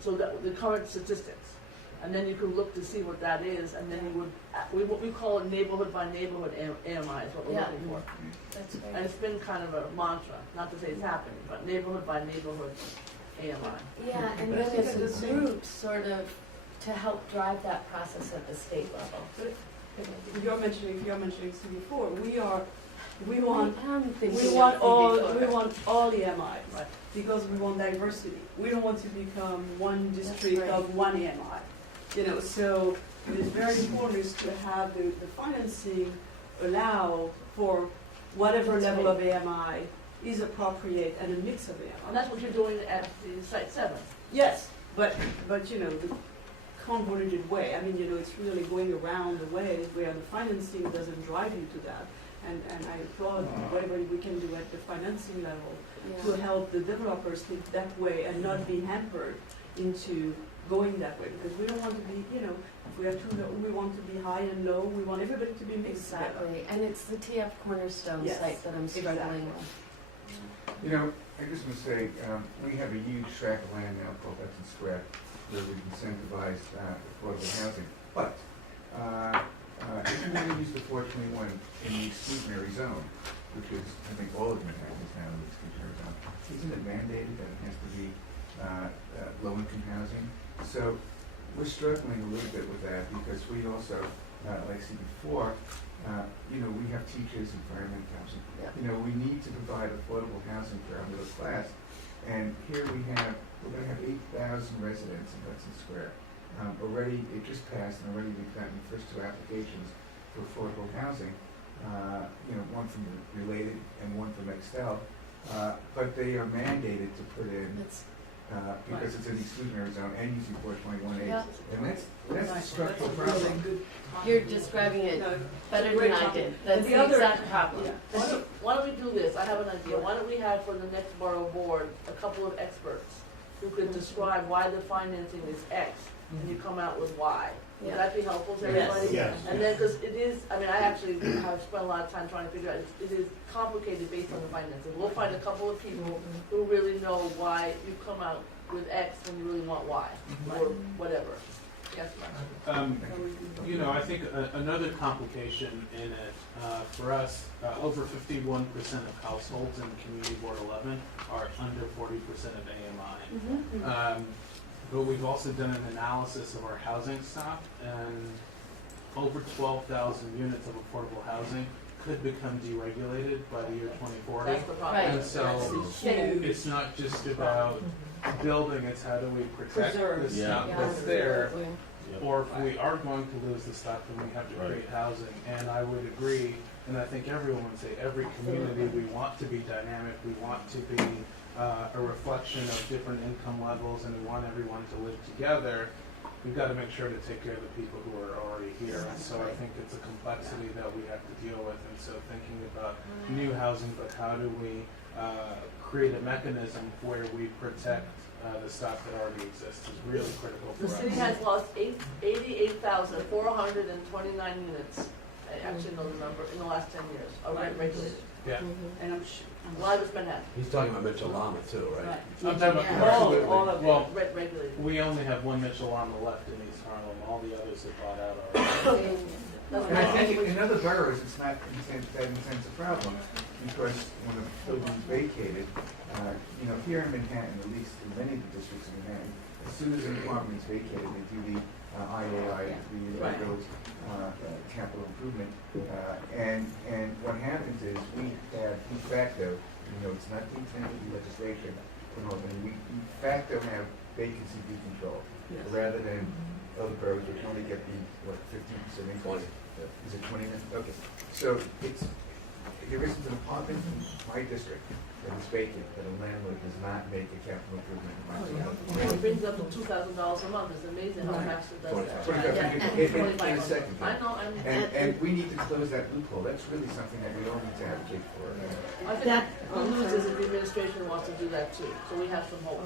So that, the current statistics. And then you can look to see what that is, and then you would, what we call it neighborhood by neighborhood AMI is what we're looking for. That's great. And it's been kind of a mantra, not to say it's happening, but neighborhood by neighborhood AMI. Yeah, and then as a group, sort of, to help drive that process at the state level. You're mentioning before, we want all EMI, Right. because we want diversity. We don't want to become one district of one EMI. You know, so it is very important is to have the financing allow for whatever level of AMI is appropriate and a mix of AMI. And that's what you're doing at the Site 7. Yes, but you know, the convoluted way. I mean, you know, it's really going around the way where the financing doesn't drive you to that. And I applaud whatever we can do at the financing level to help the developers think that way and not be hampered into going that way, because we don't want to be, you know, if we are too low, we want to be high and low. We want everybody to be mixed together. Exactly, and it's the TF Cornerstone site that I'm struggling with. You know, I just want to say, we have a huge tract of land now called Hudson Square, where we've incentivized affordable housing. But if you want to use the 421 in the exclusionary zone, which is, I think all of Manhattan is now in the exclusionary zone, isn't it mandated that it has to be low-income housing? So we're struggling a little bit with that because we also, like I said before, you know, we have teachers and firemen housing. You know, we need to provide affordable housing for our middle class. And here we're going to have 8,000 residents in Hudson Square. Already, it just passed, and already we've gotten the first 2 applications for affordable housing. You know, one from Related and one from Excel. But they are mandated to put in, because it's an exclusionary zone and using 421A. And that's a structural problem. You're describing it better than I did. That's the exact problem. Why don't we do this? I have an idea. Why don't we have for the next borough board a couple of experts who could describe why the financing is X, and you come out with Y. Would that be helpful to everybody? Yes. And then, because it is, I mean, I actually have spent a lot of time trying to figure out, it is complicated based on the financing. We'll find a couple of people who really know why you come out with X when you really want Y, or whatever. Yes, ma'am. You know, I think another complication in it, for us, over 51% of households in Community Board 11 are under 40% of AMI. But we've also done an analysis of our housing stock, and over 12,000 units of affordable housing could become deregulated by the year 2040. That's the problem. And so it's not just about building, it's how do we protect the stock that's there. Or if we are going to lose the stock, then we have to create housing. And I would agree, and I think everyone would say, every community, we want to be dynamic, we want to be a reflection of different income levels, and we want everyone to live together. we've got to make sure to take care of the people who are already here. And so I think it's a complexity that we have to deal with. And so thinking about new housing, but how do we create a mechanism where we protect the stock that already exists is really critical for The us. city has lost 88,429 units, actually know the number, in the last 10 years, of rent regulated. Yeah. And I'm A lot of it's Manhattan. He's talking about Mitchell Lama too, right? I'm talking about All absolutely. of Well, it rent regulated. we only have one Mitchell on the left in East Harlem. All the others have bought out already. And I think in other boroughs, it's not in that sense a problem, because when a building's vacated, here in Manhattan, at least in many of the districts in Manhattan, as soon as an apartment is vacated, they do the IAI, the village capital improvement, and what happens is we have de facto, it's not the intent of the legislation, we de facto have vacancy decontrol, rather than other boroughs which only get the 15% increase. Is it 20 minutes? Okay. So there isn't an apartment in my district that is vacant that a landlord does not make a capital improvement in my district. It brings up to $2,000 a month. It's amazing how Maxter does that. In a second. I know. And we need to close that loophole. That's really something that we all need to advocate for. That- I think what loses if the administration wants to do that too. So we have some hope.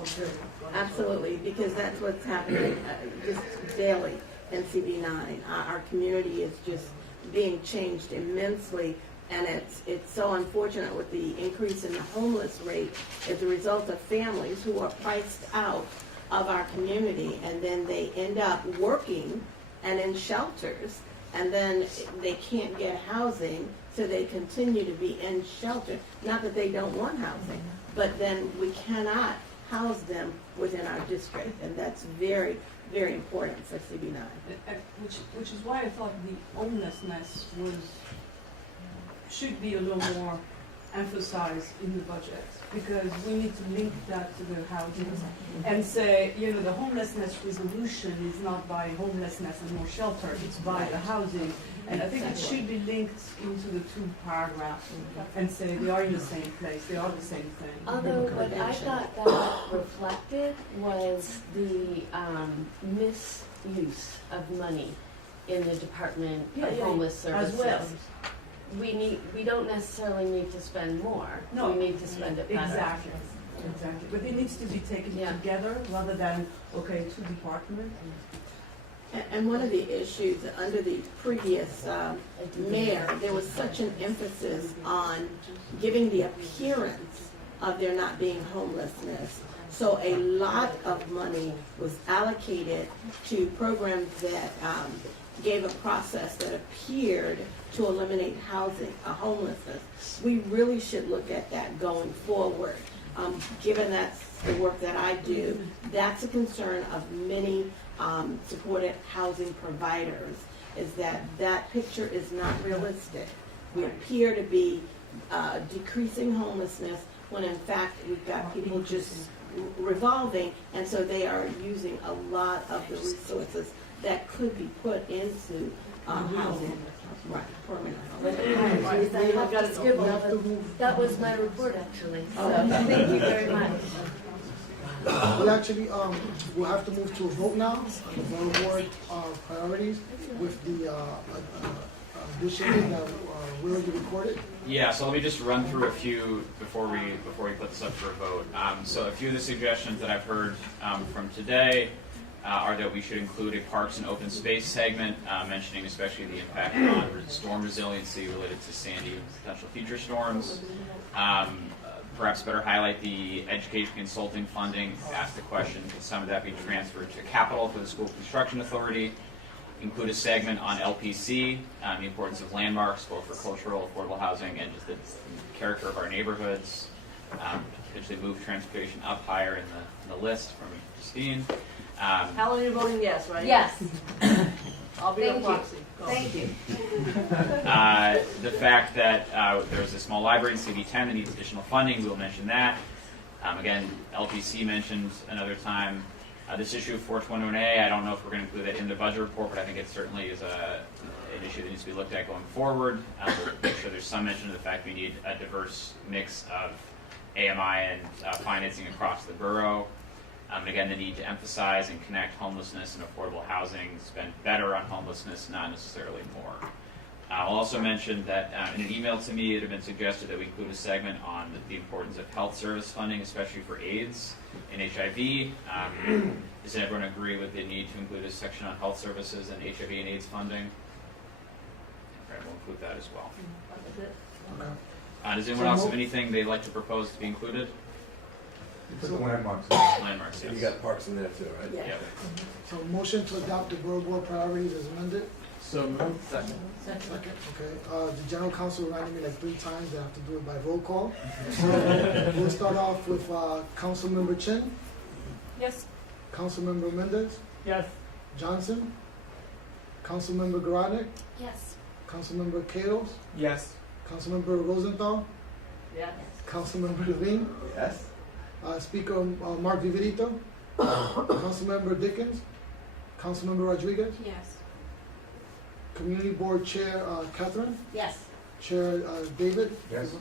Absolutely, because that's what's happening just daily in CB9. Our community is just being changed immensely, and it's so unfortunate with the increase in the homeless rate as a result of families who are priced out of our community, and then they end up working and in shelters, and then they can't get housing, so they continue to be in shelter. Not that they don't want housing, but then we cannot house them within our district, and that's very, very important for CB9. Which is why I thought the homelessness should be a little more emphasized in the budget, because we need to link that to the housing and say, the homelessness resolution is not by homelessness and more shelter, it's by the housing. And I think it should be linked into the two paragraphs and say they are in the same place, they are the same thing. Although what I thought that reflected was the misuse of money in the Department of Homeless Services. As well. We don't necessarily need to spend more. No. We need to spend it better. Exactly. But it needs to be taken together rather than, two departments. And one of the issues under the previous mayor, there was such an emphasis on giving the appearance of there not being homelessness. So a lot of money was allocated to programs that gave a process that appeared to eliminate homelessness. We really should look at that going forward. Given that's the work that I do, that's a concern of many supported housing providers, is that picture is not realistic. We appear to be decreasing homelessness when in fact we've got people just revolving, and so they are using a lot of the resources that could be put into housing. Right, permanent housing. That was my report, actually. So Oh. thank you very much. We actually, we'll have to move to a vote now on the borough board priorities with the addition that will be recorded. Yeah, so let me just run through a few before we put this up for a vote. So a few of the suggestions that I've heard from today are that we should include a parks and open space segment, mentioning especially the impact on storm resiliency related to Sandy and potential future storms. Perhaps better highlight the education consulting funding, ask the question, could some of that be transferred to capital for the school construction authority? Include a segment on LPC, the importance of landmarks, both for cultural, affordable housing, and just the character of our neighborhoods. Potentially move transportation up higher in the list from Christine. Helen, you're voting yes, right? Yes. I'll be your proxy. Go. Thank you. The fact that there's a small library in CB10 that needs additional funding, we'll mention that. Again, LPC mentioned another time. This issue of 421A, I don't know if we're going to include that in the budget report, but I think it certainly is an issue that needs to be looked at going forward. Make sure there's some mention of the fact we need a diverse mix of AMI and financing across the borough. And again, the need to emphasize and connect homelessness and affordable housing, spend better on homelessness, not necessarily more. I'll also mention that in an email to me, it had been suggested that we include a segment on the importance of health service funding, especially for AIDS and HIV. Does everyone agree with the need to include a section on health services and HIV and AIDS funding? Okay, we'll include that as well. Does anyone else have anything they'd like to propose to be included? Put the landmarks. Landmarks, yes. You got parks in there too, right? Yeah. So motion to adopt the borough board priorities as amended. So moved. Second. Second, okay. The general counsel reminded me like 3 times, I have to do it by roll call. So we'll start off with Councilmember Chin, Yes. Councilmember Mendez, Yes. Johnson, Councilmember Goradnik, Yes. Councilmember Kales, Yes. Councilmember Rosenthal, Yes. Councilmember Levine, Yes? Speaker Mark Viverito, Councilmember Dickens, Councilmember Rodriguez, Yes. Community Board Chair Catherine, Yes. Chair David, Yes?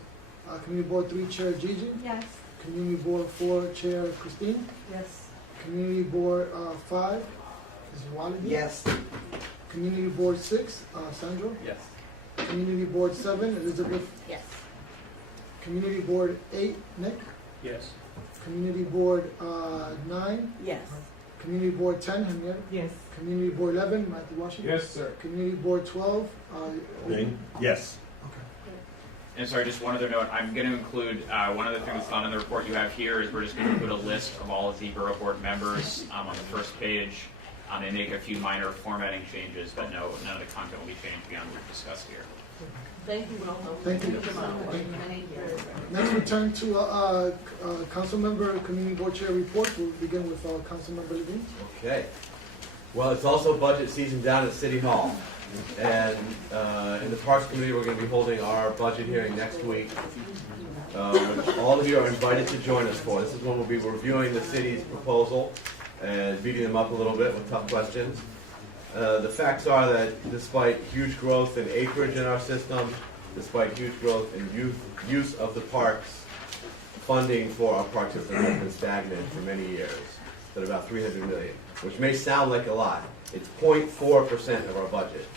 Community Board 3 Chair Gigi, Yes. Community Board 4 Chair Christine, Yes. Community Board 5 is Walidi. Yes. Community Board 6, Sandro. Yes. Community Board 7, Elizabeth. Yes. Community Board 8, Nick. Yes. Community Board 9. Yes. Community Board 10, Henrietta. Yes. Community Board 11, Matthew Washington. Yes, sir. Community Board 12, Yes. And sorry, just one other note. I'm going to include one other thing that's not in the report you have here is we're just going to include a list of all of the borough board members on the first page. And make a few minor formatting changes, but none of the content will be changed beyond what we've discussed here. Thank you, Wilhelm. Thank you. Next, we turn to Councilmember Community Board Chair report. We'll begin with Councilmember Levine. Okay. Well, it's also budget season down at City Hall. And in the Parks Committee, we're going to be holding our budget hearing next week, which all of you are invited to join us for. This is when we'll be reviewing the city's proposal and beating them up a little bit with tough questions. The facts are that despite huge growth in acreage in our system, despite huge growth in use of the parks, funding for our park system has been stagnant for many years, at about $300 million, which may sound like a lot. It's 0.4% of our budget.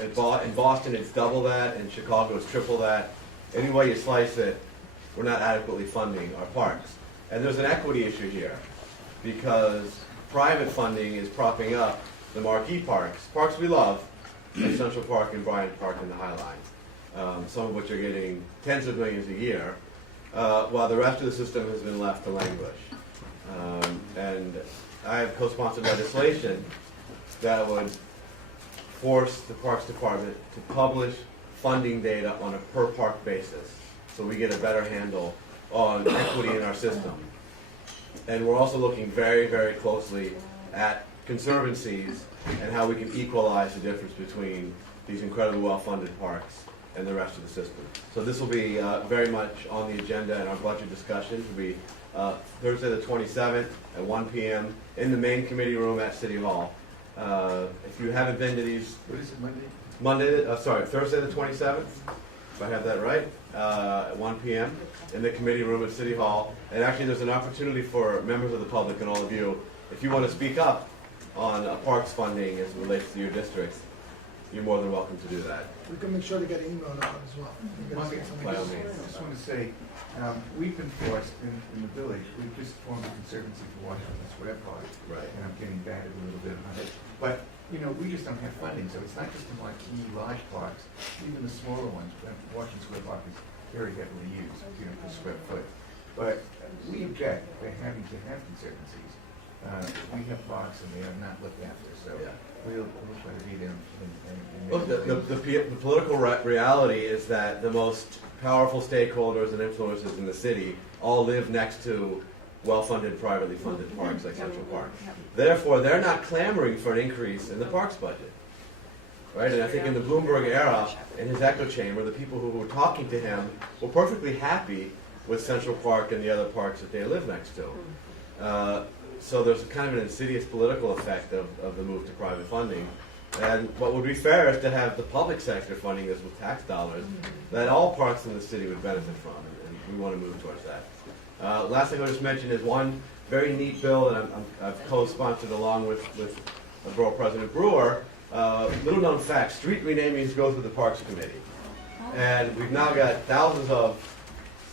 In Boston, it's double that. In Chicago, it's triple that. Any way you slice it, we're not adequately funding our parks. And there's an equity issue here, because private funding is propping up the marquee parks we love, like Central Park and Bryant Park and the High Lines, some of which are getting tens of millions a year, while the rest of the system has been left to languish. And I have co-sponsored legislation that would force the Parks Department to publish funding data on a per park basis, so we get a better handle on equity in our system. And we're also looking very, very closely at conservancies and how we can equalize the difference between these incredibly well-funded parks and the rest of the system. So this will be very much on the agenda in our budget discussions. It'll be Thursday the 27th at 1 p.m. in the main committee room at City Hall. If you haven't been to these... What is it, Monday? Thursday the 27th, if I have that right, at 1 p.m. in the committee room at City Hall. And actually there's an opportunity for members of the public and all of you, if you want to speak up on parks funding as it relates to your districts, you're more than welcome to do that. We can make sure to get an email out as well. By all means. I just want to say, we've been forced in the village, we've just formed a conservancy for Washington Square Park. Right. And I'm getting battered a little bit on it. But, we just don't have funding, so it's not just the marquee large parks, even the smaller ones. Washington Square Park is very heavily used, per square foot. But we object to having to have conservancies. We have parks and they are not looked after, so we'll try to be there. Look, the political reality is that the most powerful stakeholders and influencers in the city all live next to well-funded, privately funded parks like Central Park. Therefore, they're not clamoring for an increase in the parks budget. Right? And I think in the Bloomberg era, in his echo chamber, the people who were talking to him were perfectly happy with Central Park and the other parks that they live next to. So there's kind of an insidious political effect of the move to private funding. And what would be fair is to have the public sector funding this with tax dollars that all parks in the city would benefit from. And we want to move towards that. Last thing I'll just mention is one very neat bill that I've co-sponsored along with Borough President Brewer. Little known fact, street renamings go through the Parks Committee. And we've now got thousands of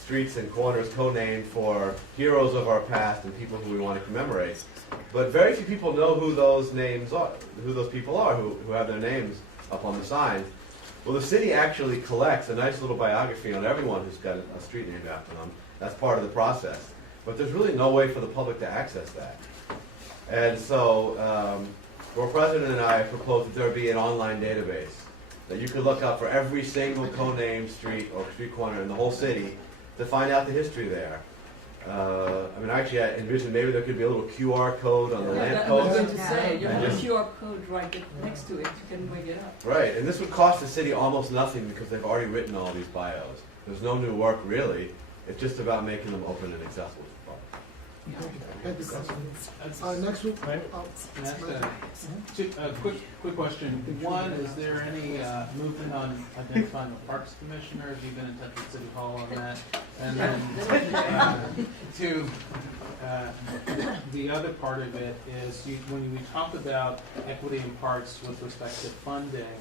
streets and corners co-named for heroes of our past and people who we want to commemorate. But very few people know who those names are, who those people are, who have their names up on the signs. Well, the city actually collects a nice little biography on everyone who's got a street named after them. That's part of the process. But there's really no way for the public to access that. And so, Borough President and I proposed that there be an online database that you could look up for every single co-named street or street corner in the whole city to find out the history there. I mean, actually, I envisioned maybe there could be a little QR code on the lamp I was post. going to say, you And have a just- QR code right next to it, you can make it up. Right, and this would cost the city almost nothing because they've already written all these bios. There's no new work really. It's just about making them open and accessible to the public. Thank you, Councilman. Next week. A quick question. One, is there any movement on identifying the Parks Commissioner? Have you been in touch with City Hall on that? And then, two, the other part of it is when we talk about equity in parks with respect to funding,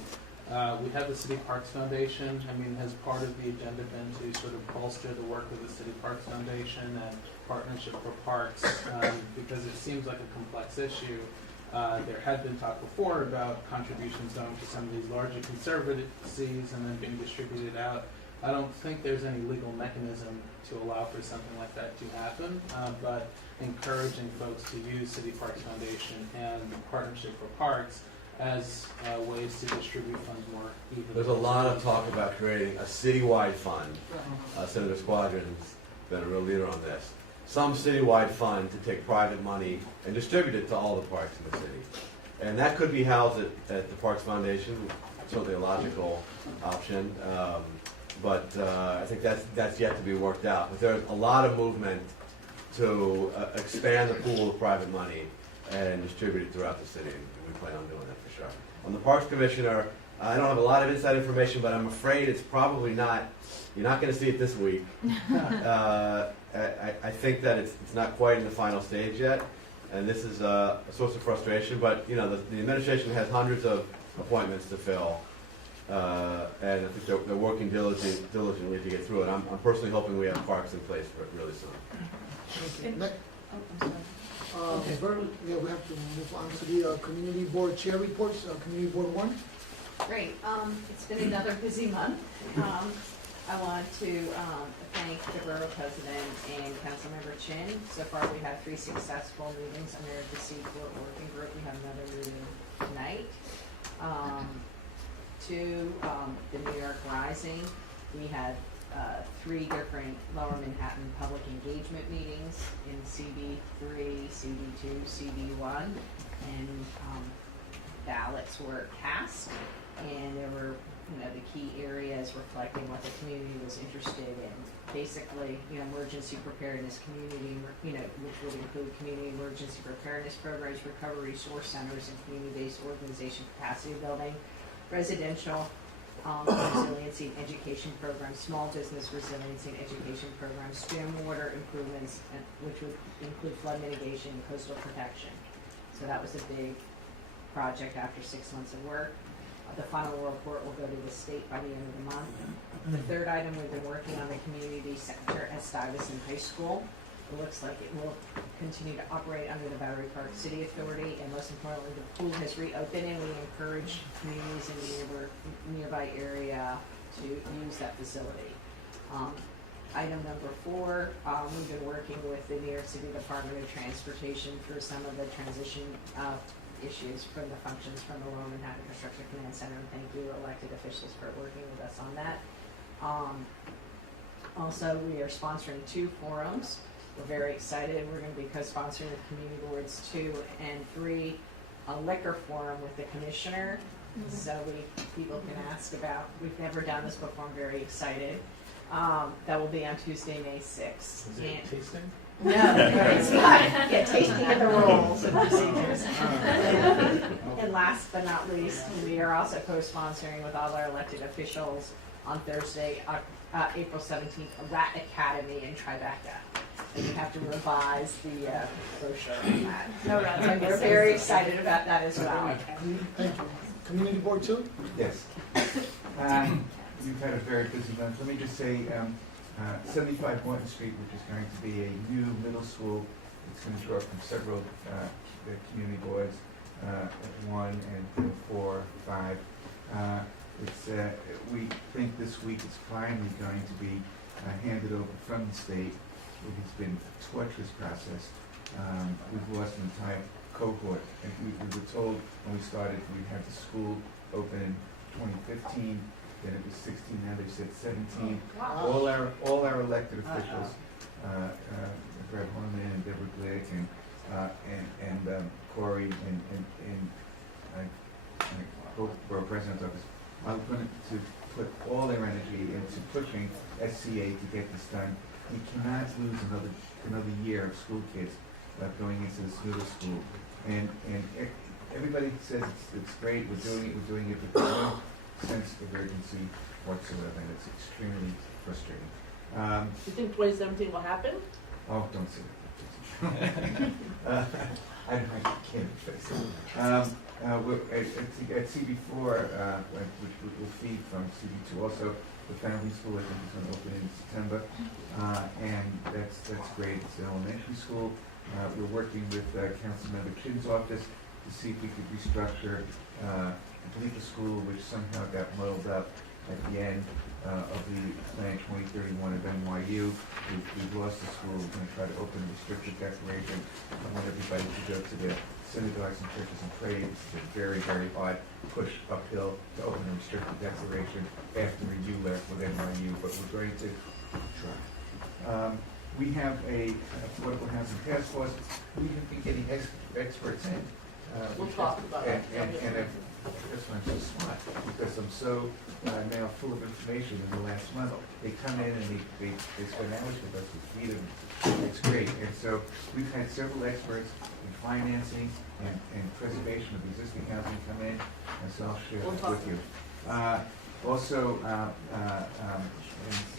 we have the City Parks Foundation. I mean, has part of the agenda been to sort of bolster the work of the City Parks Foundation and Partnership for Parks, because it seems like a complex issue. There had been talk before about contributions going to some of these larger conservancies and then being distributed out. I don't think there's any legal mechanism to allow for something like that to happen, but encouraging folks to use City Parks Foundation and Partnership for Parks as ways to distribute funds more evenly. There's a lot of talk about creating a citywide fund. Senator Squadron's been a real leader on this. Some citywide fund to take private money and distribute it to all the parks in the city. And that could be housed at the Parks Foundation, certainly a logical option. But I think that's yet to be worked out. But there's a lot of movement to expand the pool of private money and distribute it throughout the city. We plan on doing that for sure. On the Parks Commissioner, I don't have a lot of inside information, but I'm afraid it's probably not, you're not going to see it this week. I think that it's not quite in the final stage yet, and this is a source of frustration, but you know, the administration has hundreds of appointments to fill, and I think they're working diligently to get through it. I'm personally hoping we have parks in place really soon. Yeah, we have to move on to the community board chair reports, community board 1. Great, it's been another busy month. I want to thank the Borough President and Councilmember Chin. So far, we had 3 successful meetings under the Seaport Working Group. We have another meeting tonight. To the New York Rising, we had 3 different Lower Manhattan public engagement meetings in CD3, CD2, CD1, and ballots were cast, and there were, you know, the key areas reflecting what the community was interested in. Basically, you know, emergency preparedness, community, you know, which would include community emergency preparedness programs, recovery resource centers, and community-based organization capacity building, residential resiliency and education programs, small business resiliency and education programs, stormwater improvements, which would include flood mitigation and coastal protection. So that was a big project after 6 months of work. The final report will go to the state by the end of the month. The third item, we've been working on the community center at Stuyvesant High School. It looks like it will continue to operate under the Battery Park City Authority, and most importantly, the pool has reopened, and we encourage communities in the nearby area to use that facility. Item number 4, we've been working with the New York City Department of Transportation through some of the transition issues from the functions from the Lower Manhattan Infrastructure Command Center, and thank you elected officials for working with us on that. Also, we are sponsoring 2 forums. We're very excited. We're going to be co-sponsoring with Community Boards 2 and 3, a liquor forum with the commissioner. So people can ask about, we've never done this before, I'm very excited. That will be on Tuesday, May 6th. Is it tasting? No, it's not. Yeah, tasting of the rolls and procedures. And last but not least, we are also co-sponsoring with all our elected officials on Thursday, April 17th, Rat Academy in Tribeca. And you have to revise the brochure on that. No rats. And we're very excited about that as well. Thank you. Community Board 2? Yes. You've had a very busy month. Let me just say, 75 Morton Street, which is going to be a new middle school. It's going to draw from several the community boards, 1 and 4, 5. We think this week it's finally going to be handed over from the state. It has been a torturous process. We've lost an entire cohort, and we were told when we started we'd have the school open in 2015, then it was 16, now they said 17. All our elected officials, Brett Horman and Deborah Glick and Corey and both borough president's office are going to put all their energy into pushing SCA to get this done. We cannot lose another year of school kids going into this middle school. And everybody says it's great, we're doing it, but there's no sense of urgency whatsoever, and it's extremely frustrating. You think 2017 will happen? Oh, don't say that. I can't face it. At CB4, which will feed from CB2 also, the family school I think is going to open in September, and that's great. It's an elementary school. We're working with Councilmember Chin's office to see if we could restructure the school, which somehow got muddled up at the end of the Plan 2031 of NYU. We've lost the school. We're going to try to open a restricted declaration. I want everybody to go to the synagogues and churches and pray. This is a very, very hard push uphill to open a restricted declaration after review left with NYU, but we're going to try. We have a affordable housing task force. We have been getting experts in. We'll talk about it. That's why I'm so smart, because I'm so now full of information in the last month. They come in and they spend hours with us, we feed them. It's great. And so we've had several experts in financing and preservation of existing housing come in, and so I'll share that with you. Also, and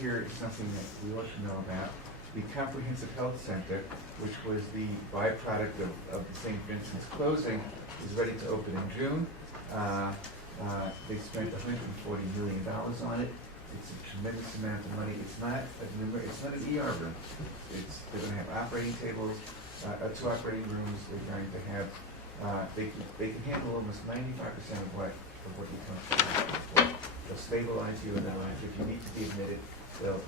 here is something that we all should know about. The Comprehensive Health Center, which was the byproduct of the St. Vincent's closing, is ready to open in June. They spent $140 million on it. It's a tremendous amount of money. It's not an ER room. They're going to have operating tables, 2 operating rooms. They're going to have they can handle almost 95% of what you come for. They'll stabilize you, and then if you need to be admitted,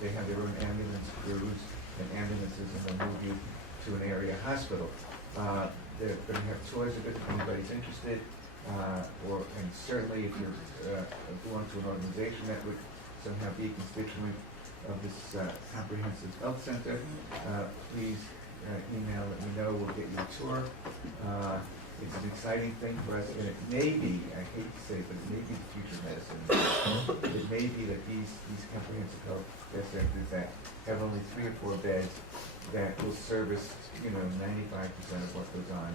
they have their own ambulance crews and ambulances, and they'll move you to an area hospital. They're going to have tours of it if anybody's interested. And certainly if you belong to an organization that would somehow be a constituent of this comprehensive health center, please email, let me know, we'll get you a tour. It's an exciting thing for us, and it may be, I hate to say it, but it may be the future of medicine. It may be that these comprehensive health care centers that have only 3 or 4 beds that will service, 95% of what goes on,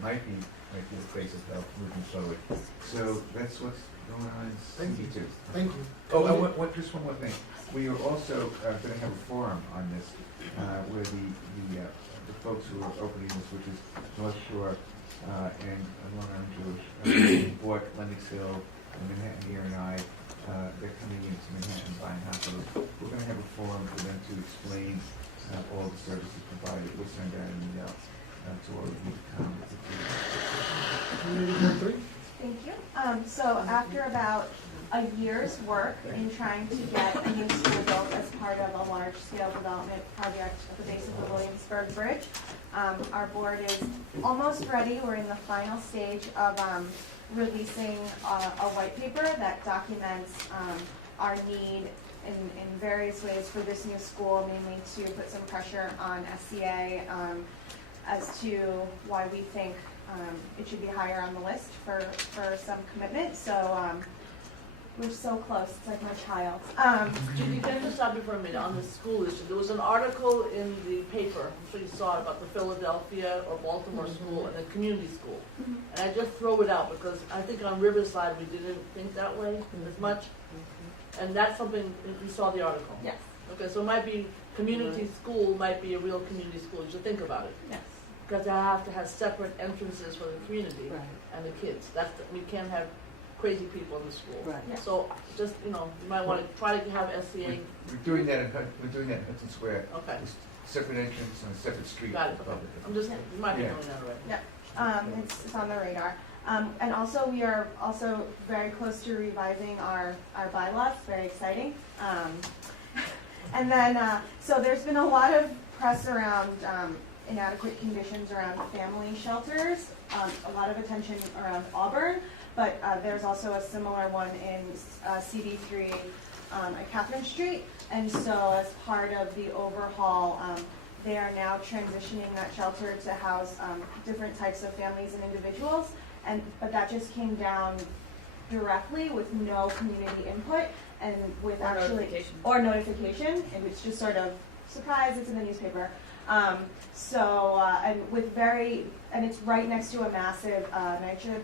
might be the face of health moving forward. So that's what's going on in CB2. Thank you. Oh, just one more thing. We are also going to have a forum on this, where the folks who are opening this, which is North Shore and Long Island Jewish, Bork, Lenox Hill, and Manhattan here and I, they're coming into Manhattan buying hospitals. We're going to have a forum for them to explain all the services provided. We'll send out an email to all of you to come. Thank you. So after about a year's work in trying to get a new school built as part of a large-scale development project at the base of the Williamsburg Bridge, our board is almost ready. We're in the final stage of releasing a white paper that documents our need in various ways for this new school, mainly to put some pressure on SCA as to why we think it should be higher on the list for some commitment. So we're so close. It's like my child. Judy, can I just stop you for a minute on the school issue? There was an article in the paper, I'm sure you saw it, about the Philadelphia or Baltimore school and the community school. And I just throw it out because I think on Riverside we didn't think that way as much. And that's something, you saw the article? Yes. Okay, so it might be, community school might be a real community school, you should think about it. Yes. Because they have to have separate entrances for the community and the kids. We can't have crazy people in the school. Right. Yeah. So just, you might want to try to have SCA. We're doing that in Hudson Square. Okay. With separate entrance on a separate street. Got it. Okay. I'm just, you might be Yeah. doing that already. Yeah, it's on the radar. And also, we are also very close to revising our bylaws, very exciting. And then, so there's been a lot of press around inadequate conditions around family shelters, a lot of attention around Auburn, but there's also a similar one in CD3 at Catherine Street. And so as part of the overhaul, they are now transitioning that shelter to house different types of families and individuals. But that just came down directly with no community input and with notification. And it's just sort of, surprise, it's in the newspaper. And it's right next to a massive nitrogen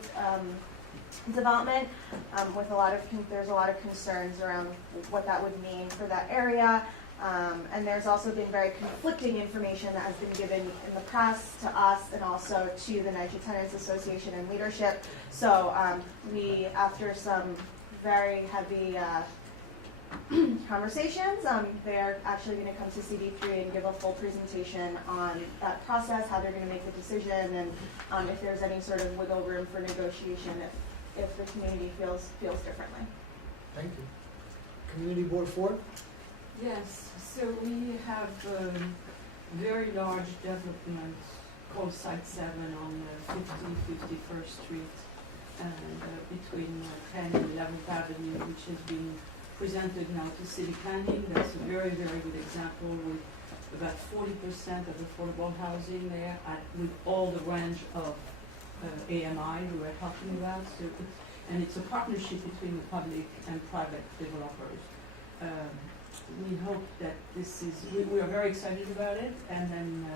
development with there's a lot of concerns around what that would mean for that area. And there's also been very conflicting information that has been given in the press to us and also to the NYCHA Tenants Association and leadership. So we, after some very heavy conversations, they're actually going to come to CD3 and give a full presentation on that process, how they're going to make the decision, and if there's any sort of wiggle room for negotiation if the community feels differently. Thank you. Community Board 4? Yes, so we have very large development called Site 7 on 51st Street and between 10th and 11th Avenue, which has been presented now to City Planning. That's a very, very good example with about 40% of affordable housing there with all the range of AMI we were talking about. So and it's a partnership between the public and private developers. We hope that we are very excited about it. And then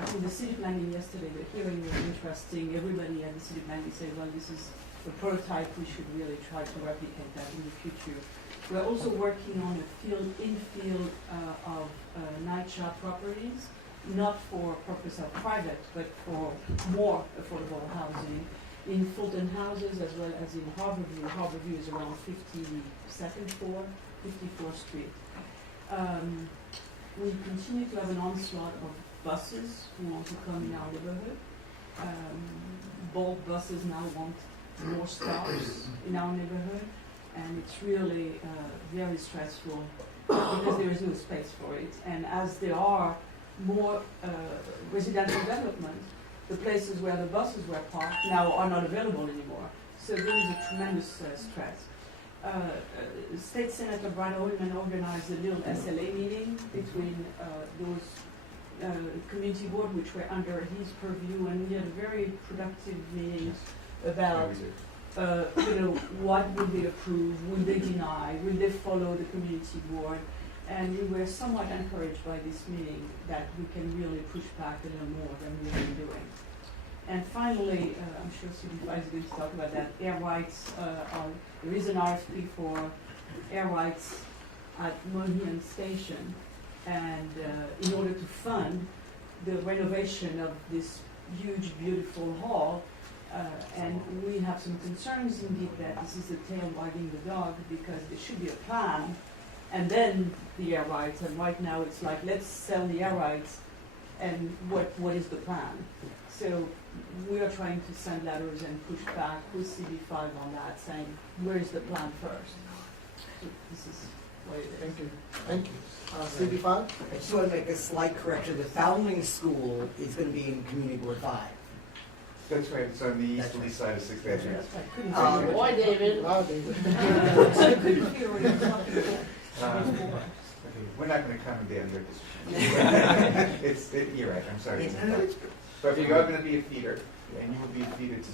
I think the City Planning yesterday, the hearing was interesting. Everybody at the City Planning said, well, this is a prototype. We should really try to replicate that in the future. We're also working on a infield of NYCHA properties, not for purpose of private, but for more affordable housing in Fulton houses as well as in Harborview. Harborview is around 52nd floor, 54th Street. We continue to have an onslaught of buses who want to come in our neighborhood. Both buses now want more stops in our neighborhood, and it's really very stressful because there is no space for it. And as there are more residential development, the places where the buses were parked now are not available anymore. So there is a tremendous stress. State Senator Brad Holman organized a little SLA meeting between those community board, which were under his purview, and we had a very productive meeting about what would they approve, would they deny, will they follow the community board. And we were somewhat encouraged by this meeting that we can really push back a little more than we've been doing. And finally, I'm sure CB5 is going to talk about that, air rights. There is an RFP for air rights at Mohian Station. And in order to fund the renovation of this huge, beautiful hall, and we have some concerns indeed that this is the tail wagging the dog, because there should be a plan and then the air rights. And right now it's like, let's sell the air rights, and what is the plan? So we are trying to send letters and push back with CB5 on that, saying, where is the plan first? So this is what it is. Thank you. Thank you. CB5? I just want to make a slight correction. The Foundling School is going to be in Community Board 5. That's right, it's on the easterly side of 6th Avenue. Boy, David. Wow, David. We're not going to comment down here. You're right, I'm sorry. So if you are going to be a feeder, and you will be a feeder to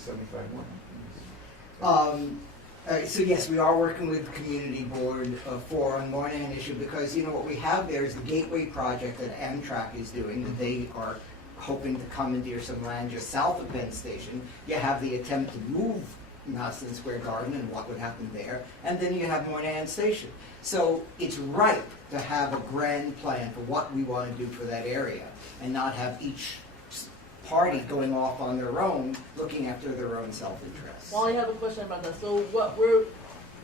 75-1. So yes, we are working with the Community Board 4 on one end issue, because what we have there is the Gateway project that Amtrak is doing, that they are hoping to commandeer some land just south of Penn Station. You have the attempt to move Madison Square Garden and what would happen there, and then you have Moynihan Station. So it's right to have a grand plan for what we want to do for that area, and not have each party going off on their own, looking after their own self-interest. Well, I have a question about that. So what we're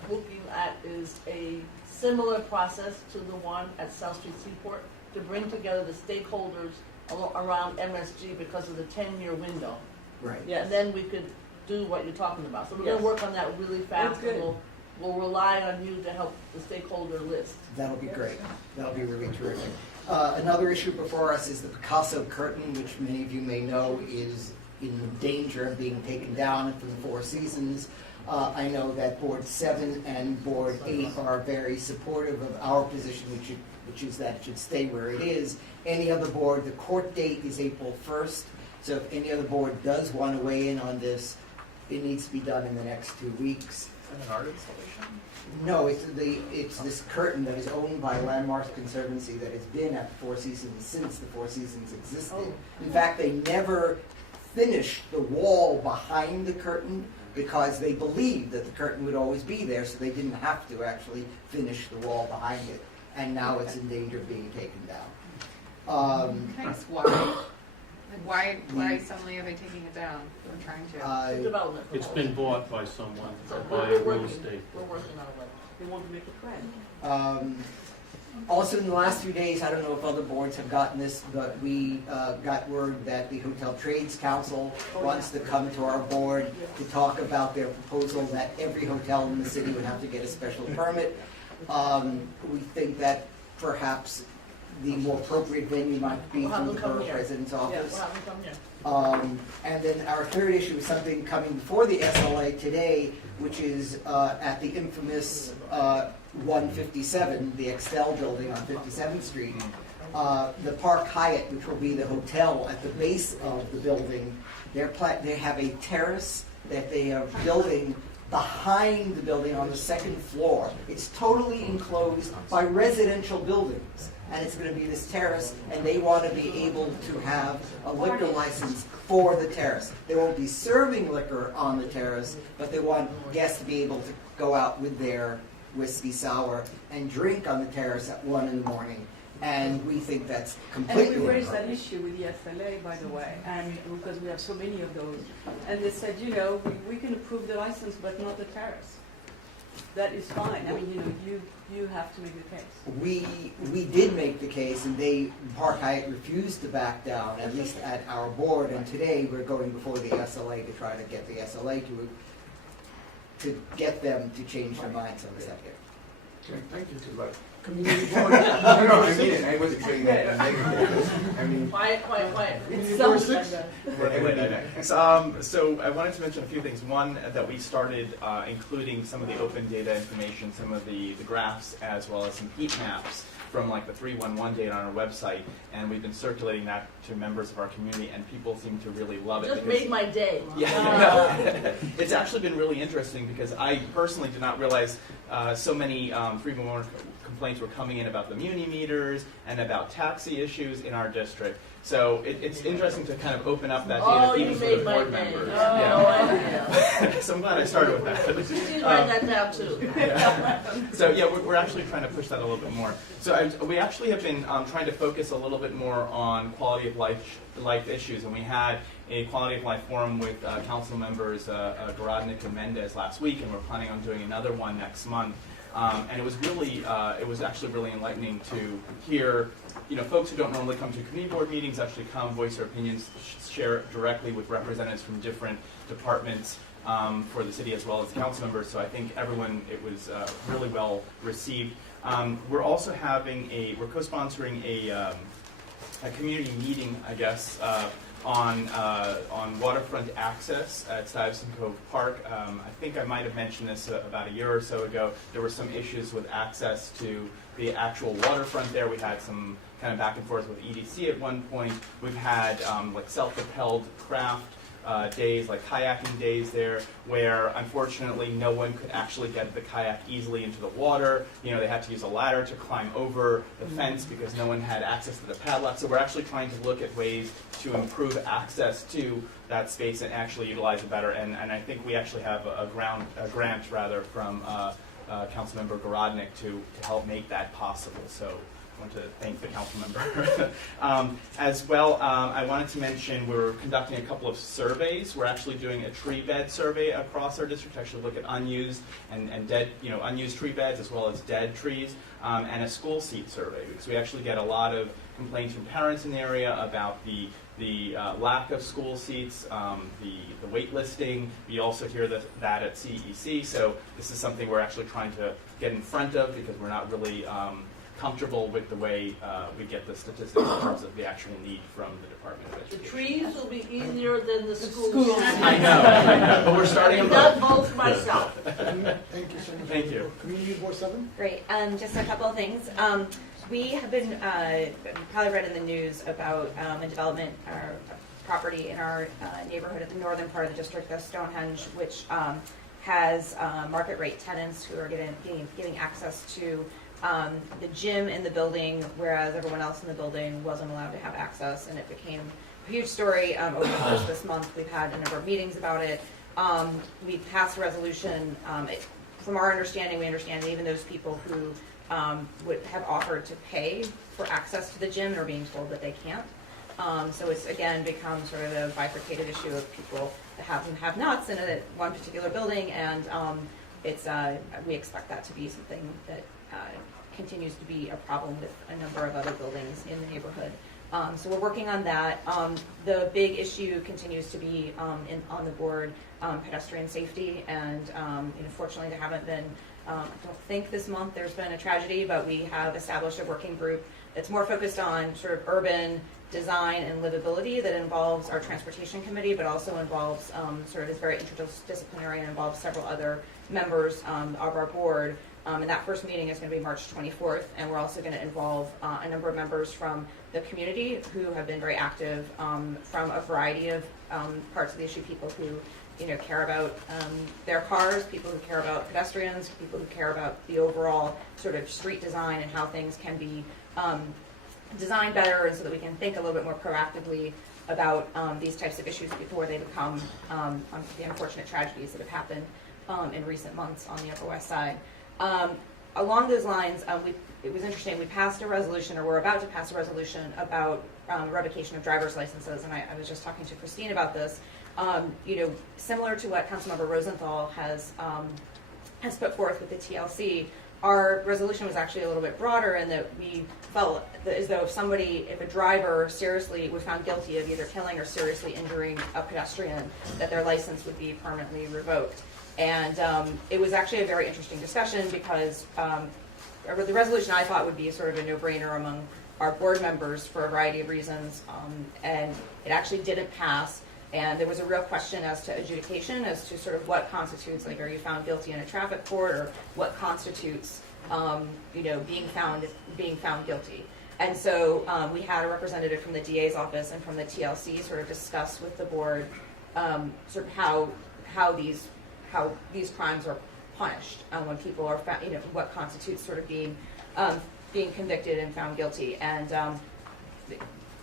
looking at is a similar process to the one at South Street Seaport to bring together the stakeholders around MSG because of the 10-year window. Right. Yeah, and then we could do what you're talking about. So we're going Yes. to work on that really fast. That's good. And we'll rely on you to help the stakeholder list. That'll be great. That'll be really terrific. Another issue before us is the Picasso curtain, which many of you may know is in danger of being taken down from the Four Seasons. I know that Board 7 and Board 8 are very supportive of our position, which is that it should stay where it is. Any other board, the court date is April 1st, so if any other board does want to weigh in on this, it needs to be done in the next 2 weeks. An art installation? No, it's this curtain that is owned by Landmarks Conservancy that has been at the Four Seasons since the Four Seasons existed. In fact, they never finished the wall behind the curtain because they believed that the curtain would always be there, so they didn't have to actually finish the wall behind it. And now it's in danger of being taken down. Can I ask why? Like why suddenly are they taking it down? We're trying to. Development. It's been bought by someone, So by we're real working, estate. we're working on it. They want to make a trend. Also, in the last few days, I don't know if other boards have gotten this, but we got word that the Hotel Trades Council wants to come to our board to talk about their proposal that every hotel in the city would have to get a special permit. We think that perhaps the more appropriate venue might be through the borough president's office. Yeah, we'll have them come here. And then our third issue is something coming before the SLA today, which is at the infamous 157, the Excel building on 57th Street. The Park Hyatt, which will be the hotel at the base of the building, they have a terrace that they are building behind the building on the second floor. It's totally enclosed by residential buildings. And it's going to be this terrace, and they want to be able to have a liquor license for the terrace. They won't be serving liquor on the terrace, but they want guests to be able to go out with their whiskey sour and drink on the terrace at 1 in the morning. And we think that's completely And we raised that inappropriate. issue with the SLA, by the way, and because we have so many of those. And they said, you know, we can approve the license, but not the terrace. That is fine. I mean, you know, you have to make the case. We did make the case, and Park Hyatt refused to back down, at least at our board. And today we're going before the SLA to try to get the SLA to get them to change their minds on the subject. Okay, thank you. Community No, board. I mean it. I wasn't saying that in a negative. I mean. Quiet. Community board 6. So I wanted to mention a few things. One, that we started including some of the open data information, some of the graphs, as well as some heat maps from like the 311 data on our website, and we've been circulating that to members of our community, and people seem to really love it. Just because- made my day. Yeah, it's actually been really interesting because I personally did not realize so many 311 complaints were coming in about the muni meters and about taxi issues in our district. So it's interesting to kind of open up that data even for the board members. So I'm glad I started with that. Christine, write that down too. So yeah, we're actually trying to push that a little bit more. So we actually have been trying to focus a little bit more on quality of life issues, and we had a quality of life forum with council members Garadnik and Mendez last week, and we're planning on doing another one next month. And it was actually really enlightening to hear, you know, folks who don't normally come to community board meetings actually come, voice their opinions, share directly with representatives from different departments for the city as well as council members. So I think it was really well received. We're also having we're co-sponsoring a community meeting, I guess, on waterfront access at Stuyvesant Cove Park. I think I might have mentioned this about a year or so ago. There were some issues with access to the actual waterfront there. We had some kind of back and forth with EDC at one point. We've had like self-propelled craft days, like kayaking days there, where unfortunately no one could actually get the kayak easily into the water. You know, they had to use a ladder to climb over the fence because no one had access to the padlock. So we're actually trying to look at ways to improve access to that space and actually utilize it better. And I think we actually have a grant from Councilmember Garodnick to help make that possible. So I want to thank the council member. As well, I wanted to mention we're conducting a couple of surveys. We're actually doing a tree bed survey across our district to actually look at unused and dead, unused tree beds as well as dead trees, and a school seat survey, because we actually get a lot of complaints from parents in the area about the lack of school seats, the wait listing. We also hear that at CEC, so this is something we're actually trying to get in front of because we're not really comfortable with the way we get the statistics in terms of the actual need from the Department of The Education. trees will be easier than the schools. I know, but we're starting I've them done both. both myself. Thank you so much. Thank you. Community Board 7? Great. Just a couple of things. We have been probably read in the news about a development or property in our neighborhood at the northern part of the district, the Stonehenge, which has market rate tenants who are getting access to the gym in the building, whereas everyone else in the building wasn't allowed to have access, and it became a huge story over the course of this month. We've had a number of meetings about it. We passed a resolution. From our understanding, we understand that even those people who would have offered to pay for access to the gym are being told that they can't. So it's again become sort of a bifurcated issue of people that have and have-nots in one particular building, and we expect that to be something that continues to be a problem with a number of other buildings in the neighborhood. So we're working on that. The big issue continues to be on the board, pedestrian safety, and fortunately there haven't been, I don't think this month there's been a tragedy, but we have established a working group that's more focused on sort of urban design and livability that involves our transportation committee, but also involves sort of is very interdisciplinary and involves several other members of our board. And that first meeting is going to be March 24th, and we're also going to involve a number of members from the community who have been very active from a variety of parts of the issue, people who care about their cars, people who care about pedestrians, people who care about the overall sort of street design and how things can be designed better, and so that we can think a little bit more proactively about these types of issues before they become the unfortunate tragedies that have happened in recent months on the Upper West Side. Along those lines, it was interesting, we passed a resolution, or we're about to pass a resolution about revocation of driver's licenses, and I was just talking to Christine about this. Similar to what Councilmember Rosenthal has put forth with the TLC, our resolution was actually a little bit broader in that we felt that as though if a driver seriously was found guilty of either killing or seriously injuring a pedestrian, that their license would be permanently revoked. And it was actually a very interesting discussion because the resolution I thought would be sort of a no-brainer among our board members for a variety of reasons, and it actually didn't pass. And there was a real question as to adjudication, as to sort of what constitutes, like, are you found guilty in a traffic court, or what constitutes, being found guilty. And so we had a representative from the DA's office and from the TLC sort of discuss with the board sort of how these crimes are punished when people are found, what constitutes sort of being convicted and found guilty. And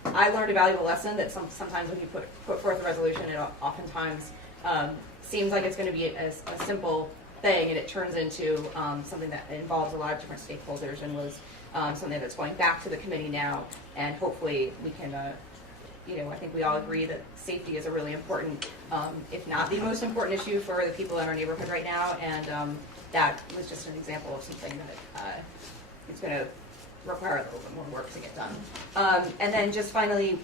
I learned a valuable lesson that sometimes when you put forth a resolution, it oftentimes seems like it's going to be a simple thing, and it turns into something that involves a lot of different stakeholders, and was something that's going back to the committee now. And hopefully we can, I think we all agree that safety is a really important, if not the most important issue for the people in our neighborhood right now. And that was just an example of something that it's going to require a little bit more work to get done. And then just finally,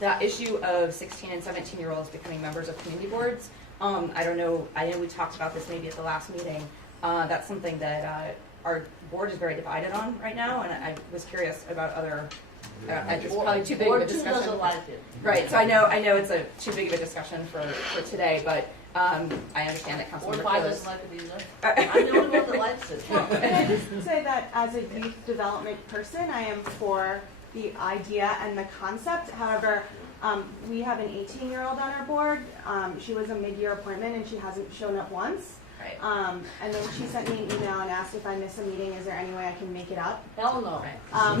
the issue of 16 and 17-year-olds becoming members of community boards. I know we talked about this maybe at the last meeting. That's something that our board is very divided on right now, and I was curious about other. It's probably too big of a discussion. Doesn't like it. Right. So I know it's too big of a discussion for today, but I understand that Councilmember Or Phil doesn't like it either. I'm the only one that likes it. Well, can I just say that as a youth development person, I am for the idea and the concept. However, we have an 18-year-old on our board. She was a mid-year appointment and she hasn't shown up once. Right. And then she sent me an email and asked if I miss a meeting, is there any way I can make it up? Hell no.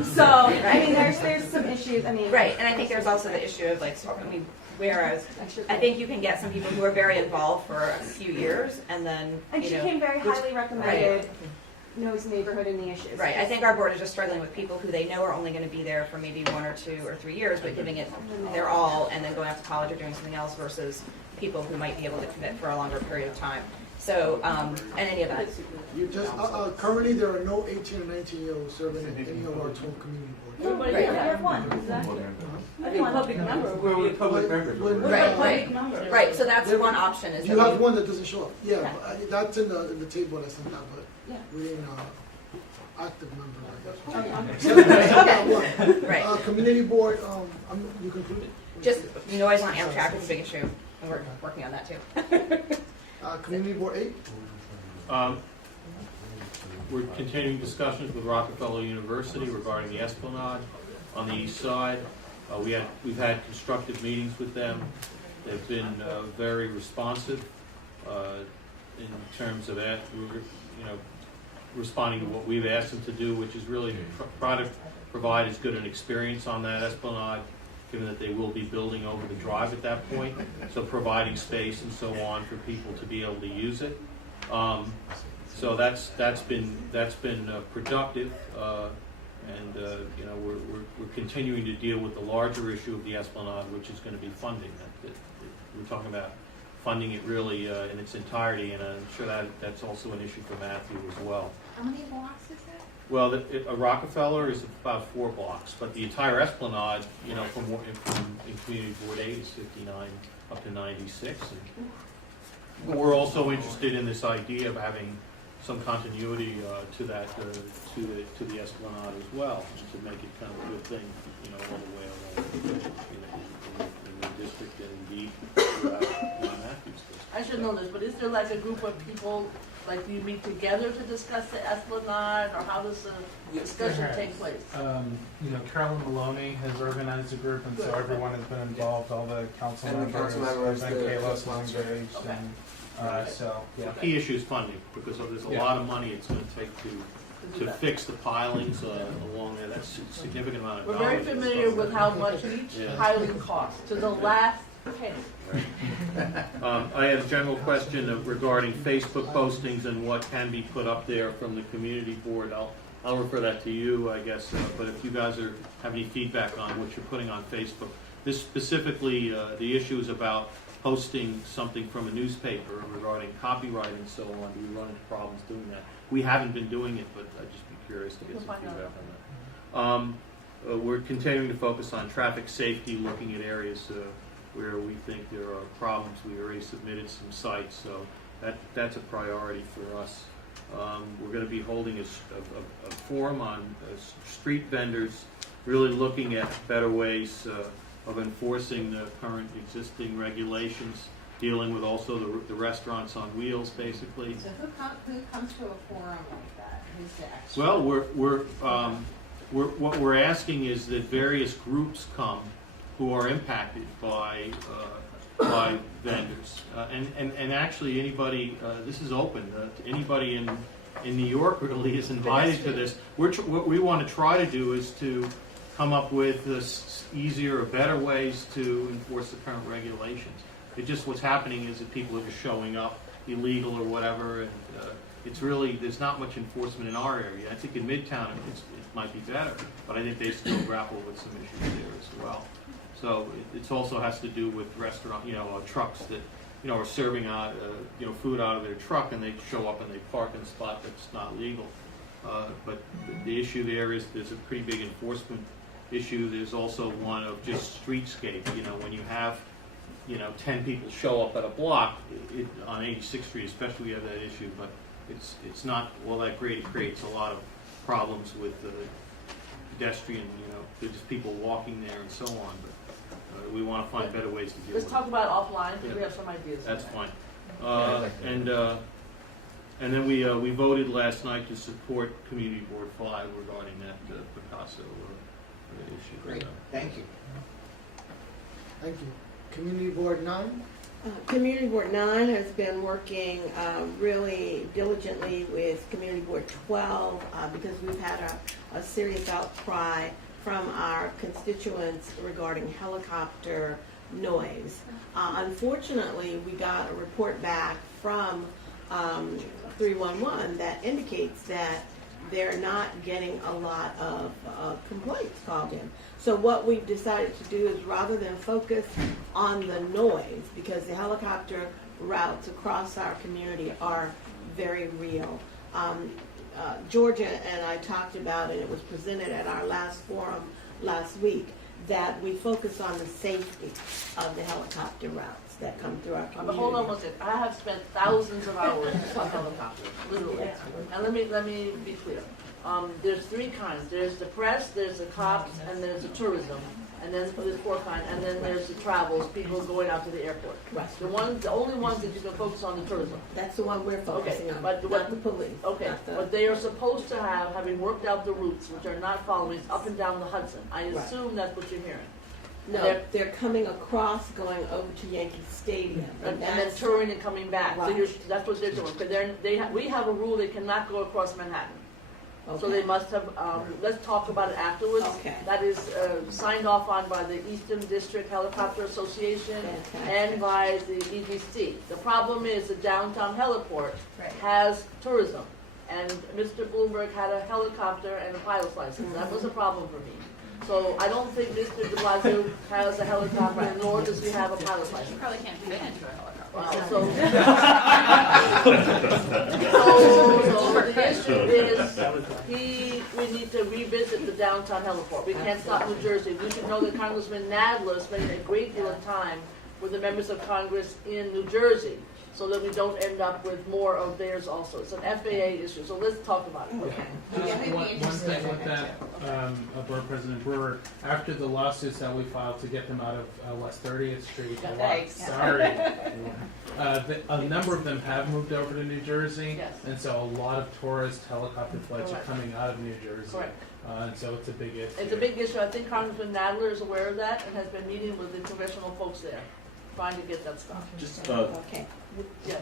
So, I mean, there's some issues, I mean. Right, and I think there's also the issue of like, whereas I think you can get some people who are very involved for a few years and then, And you she know, came very which- highly recommended, Right. knows the neighborhood and the issues. Right, I think our board is just struggling with people who they know are only gonna be there for maybe 1 or 2 or 3 years, but giving it their all and then going off to college or doing something else versus people who might be able to commit for a longer period of time. So, in any event. You just, currently, there are no 18 or 19-year-olds serving in any of our 12 community boards. Everybody Right. here has one, exactly. I think public member. We're public members. Right. Right, so that's one option is You that have one that doesn't show up, yeah, but that's in the table that's sent out, but Yeah. we didn't, active member, I guess. Okay. Right. Community board, you concluded? Just noise on Amtrak is a big issue, and we're working on that too. Community board 8? We're continuing discussions with Rockefeller University regarding the Esplanade on the east side. We've had constructive meetings with them. They've been very responsive in terms of responding to what we've asked them to do, which is really try to provide as good an experience on that Esplanade, given that they will be building over the drive at that point, so providing space and so on for people to be able to use it. So that's been productive, and we're continuing to deal with the larger issue of the Esplanade, which is going to be funding. We're talking about funding it really in its entirety, and I'm sure that's also an issue for Matthew as well. How many blocks is that? Well, Rockefeller is about 4 blocks, but the entire Esplanade, from in Community Board 8 is 59 up to 96. And we're also interested in this idea of having some continuity to that to the Esplanade as well, to make it kind of a good thing, all the way along in the district and indeed throughout Matthews district. I should know this, but is there like a group of people, like, do you meet together to discuss the Esplanade, or how does the discussion take place? Carolyn Maloney has organized a group, and so everyone has been involved, all the council And the members, council members, and the Kayla's sponsor. engaged, Okay. and, so, yeah. The key issue is funding, because there's a lot of money it's going to take to fix the pilings along there. That's a significant amount of We're dollars. very familiar with how much each Yeah. piling costs, to the last penny. I have a general question regarding Facebook postings and what can be put up there from the community board. I'll refer that to you, I guess, but if you guys have any feedback on what you're putting on Facebook. This specifically, the issue is about posting something from a newspaper regarding copyright and so on. Do we run into problems doing that? We haven't been doing it, but I'd just be curious to get some feedback on that. We're continuing to focus on traffic safety, looking at areas where we think there are problems. We already submitted some sites, so that's a priority for us. We're going to be holding a forum on street vendors, really looking at better ways of enforcing the current existing regulations, dealing with also the restaurants on wheels, basically. So who comes to a forum like that? Who's the expert? Well, what we're asking is that various groups come who are impacted by vendors, and actually anybody. This is open to anybody in New York really is invited to this. What we want to try to do is to come up with easier or better ways to enforce the current regulations. It just what's happening is that people are just showing up illegal or whatever, and it's really there's not much enforcement in our area. I think in Midtown it might be better, but I think they still grapple with some issues there as well. So it also has to do with restaurant, trucks that are serving out food out of their truck, and they show up and they park in a spot that's not legal. But the issue there is there's a pretty big enforcement issue. There's also one of just streetscape. When you have 10 people show up at a block on 86th Street, especially, we have that issue. But it's not all that great. It creates a lot of problems with pedestrian. There's just people walking there and so on. But we want to find better ways to deal with Let's it. talk about offline, because we have some ideas. That's fine. And then we voted last night to support Community Board 5 regarding that Picasso issue. Great, thank you. Thank you. Community Board 9? Community Board 9 has been working really diligently with Community Board 12 because we've had a serious outcry from our constituents regarding helicopter noise. Unfortunately, we got a report back from 311 that indicates that they're not getting a lot of complaints called in. So what we've decided to do is rather than focus on the noise, because the helicopter routes across our community are very real. Georgia and I talked about it, it was presented at our last forum last week, that we focus on the safety of the helicopter routes that come through our community. But hold on one second. I have spent thousands of hours on helicopters, literally. And let me be clear. There's three kinds. There's the press, there's the cops, and there's the tourism. And then there's four kinds. And then there's the travels, people going out to the airport. Right. The only ones that you can focus on the tourism. That's the one we're focusing on, but not the police. Okay, not the- what they are supposed to have, having worked out the routes, which are not following, is up and down the Hudson. I Right. assume that's what you're hearing. No, they're coming across, going over to Yankee Stadium. And then that's- touring and coming back. So Right. that's what they're doing. But we have a rule they cannot go across Manhattan. So they must have, let's talk about it afterwards. Okay. That is signed off on by the Eastern District Helicopter Association Fantastic. and by the EDC. The problem is the downtown heliport Right. has tourism. And Mr. Bloomberg had a helicopter and a pilot's license. That was a problem for me. So I don't think Mr. de Blasio has a helicopter, nor does he have a pilot's You license. probably can't fit into a helicopter. So the issue is, we need to revisit the downtown heliport. We can't stop New Jersey. We should know that Congressman Nadler spent a great deal of time with the members of Congress in New Jersey, so that we don't end up with more of theirs also. It's an FAA issue, so let's talk about it. Okay. Just Yeah, maybe one interesting. thing with that, Borough President Brewer, after the lawsuits that we filed to get them out of West 30th Street, a lot- Thanks. sorry, a number of them have moved over to New Jersey, Yes. and so a lot of tourist helicopter flights are Correct. coming out of New Jersey. Correct. And so it's a big issue. It's a big issue. I think Congressman Nadler is aware of that and has been meeting with the congressional folks there, trying to get that stopped. Just, Okay. Yes.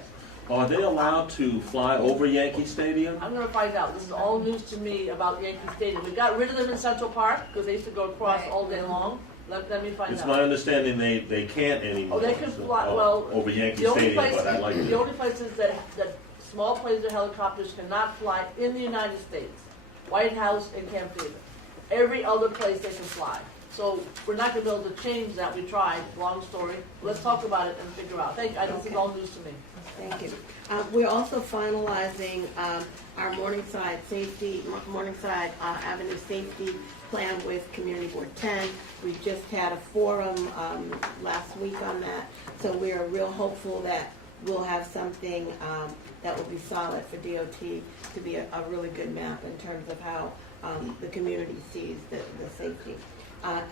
are they allowed to fly over Yankee Stadium? I'm gonna find out. This is all news to me about Yankee Stadium. We got rid of them in Central Park because they used to go across Right. all day long. Let me find It's out. my understanding they can't anymore. Oh, they can so- fly, well, over Yankee the only Stadium, place, but I'd like the to. only places that small planes or helicopters cannot fly in the United States, White House and Camp David. Every other place they can fly. So we're not gonna be able to change that. We tried, long story. Let's talk about it and figure out. This is all news to me. Thank you. We're also finalizing our Morningside Avenue Safety Plan with Community Board 10. We just had a forum last week on that, so we are real hopeful that we'll have something that will be solid for DOT to be a really good map in terms of how the community sees the safety.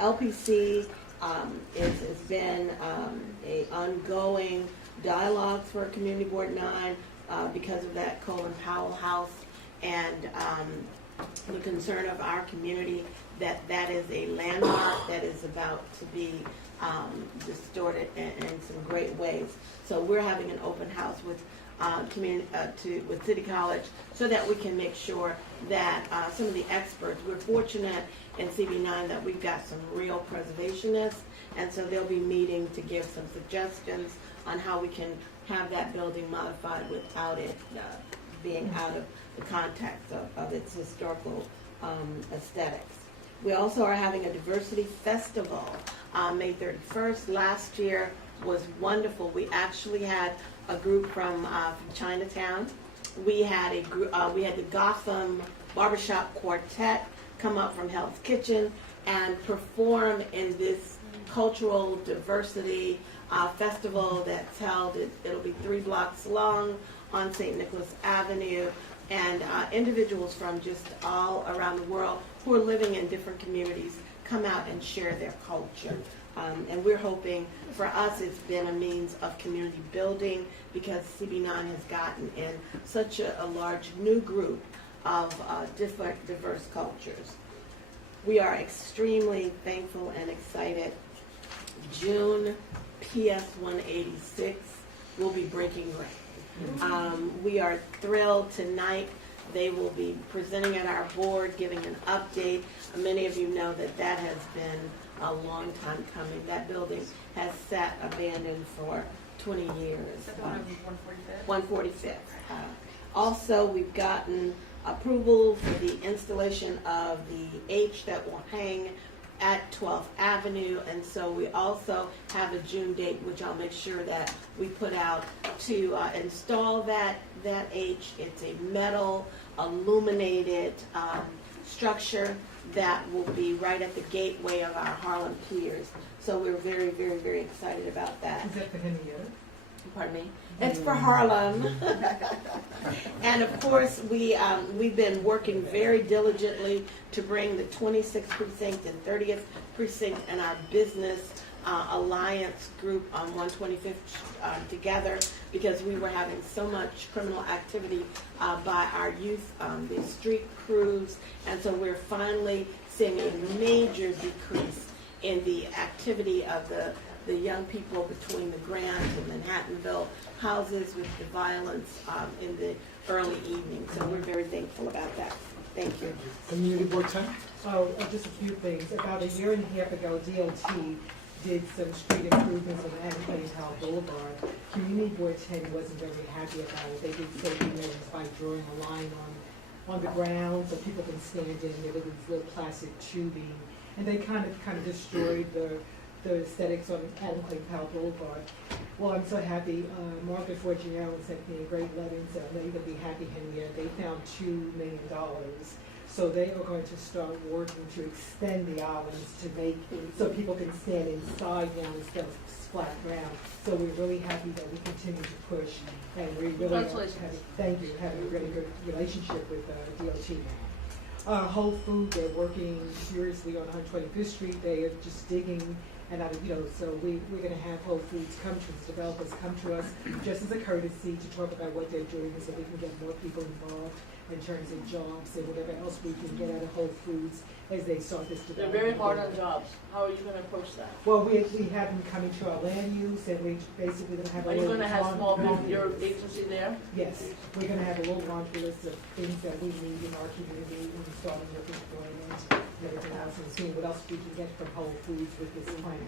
LPC has been a ongoing dialogue for Community Board 9 because of that Colin Powell House and the concern of our community that is a landmark that is about to be distorted in some great ways. So we're having an open house with with City College so that we can make sure that some of the experts, we're fortunate in CB9 that we've got some real preservationists, and so they'll be meeting to give some suggestions on how we can have that building modified without it being out of the context of its historical aesthetics. We also are having a diversity festival on May 31st. Last year was wonderful. We actually had a group from Chinatown. We had we had the Gotham Barbershop Quartet come up from Hell's Kitchen and perform in this cultural diversity festival that's held. It'll be 3 blocks long on St. Nicholas Avenue, and individuals from just all around the world who are living in different communities come out and share their culture. And we're hoping, for us, it's been a means of community building because CB9 has gotten in such a large new group of different diverse cultures. we are extremely thankful and excited. June PS 186 will be breaking ground. We are thrilled tonight. They will be presenting at our board, giving an update. Many of you know that that has been a long time coming. That building has sat abandoned for 20 years. Is that the one on 145th? 145th. Also, we've gotten approval for the installation of the H that will hang at 12th Avenue, and so we also have a June date, which I'll make sure that we put out to install that H. It's a metal illuminated structure that will be right at the gateway of our Harlem Piers. So we're very, very, very excited about that. Is that for Henrietta? Pardon me? It's for Harlem. And of course, we've been working very diligently to bring the 26th precinct and 30th precinct and our business alliance group on 125th together, because we were having so much criminal activity by our youth, the street crews, and so we're finally seeing a major decrease in the activity of the young people between the Grand and Manhattanville houses with the violence in the early evening. So we're very thankful about that. Thank you. Community Board 10? Oh, just a few things. About a year and a half ago, DOT did some street improvements on Anne Powell Boulevard. Community Board 10 wasn't very happy about it. They did safety measures by drawing a line on the ground so people can stand in. There was these little plastic tubing, and they kind of destroyed the aesthetics on Anne Powell Boulevard. Well, I'm so happy. Margaret Forgione sent me a great letter and said, I know you're going to be happy, Henrietta. They found $2 million. So they are going to start working to extend the islands to make so people can stand inside now instead of flat ground. So we're really happy that we continue to push, and we really have a really good relationship with DOT now. Whole Foods, they're working seriously on 125th Street. They are just digging. And so we're going to have Whole Foods come to us, developers come to us, just as a courtesy to talk about what they're doing, so we can get more people involved in terms of jobs and whatever else we can get out of Whole Foods as they start this development. They're very hard on jobs. How are you going to approach that? Well, we have them coming to our land use, and we basically going to have a Are you little going to have small laundry your list. agency there? Yes, we're going to have a little laundry list of things that we need in our community, and starting with employment and everything else, and seeing what else we can get from Whole Foods with this plan.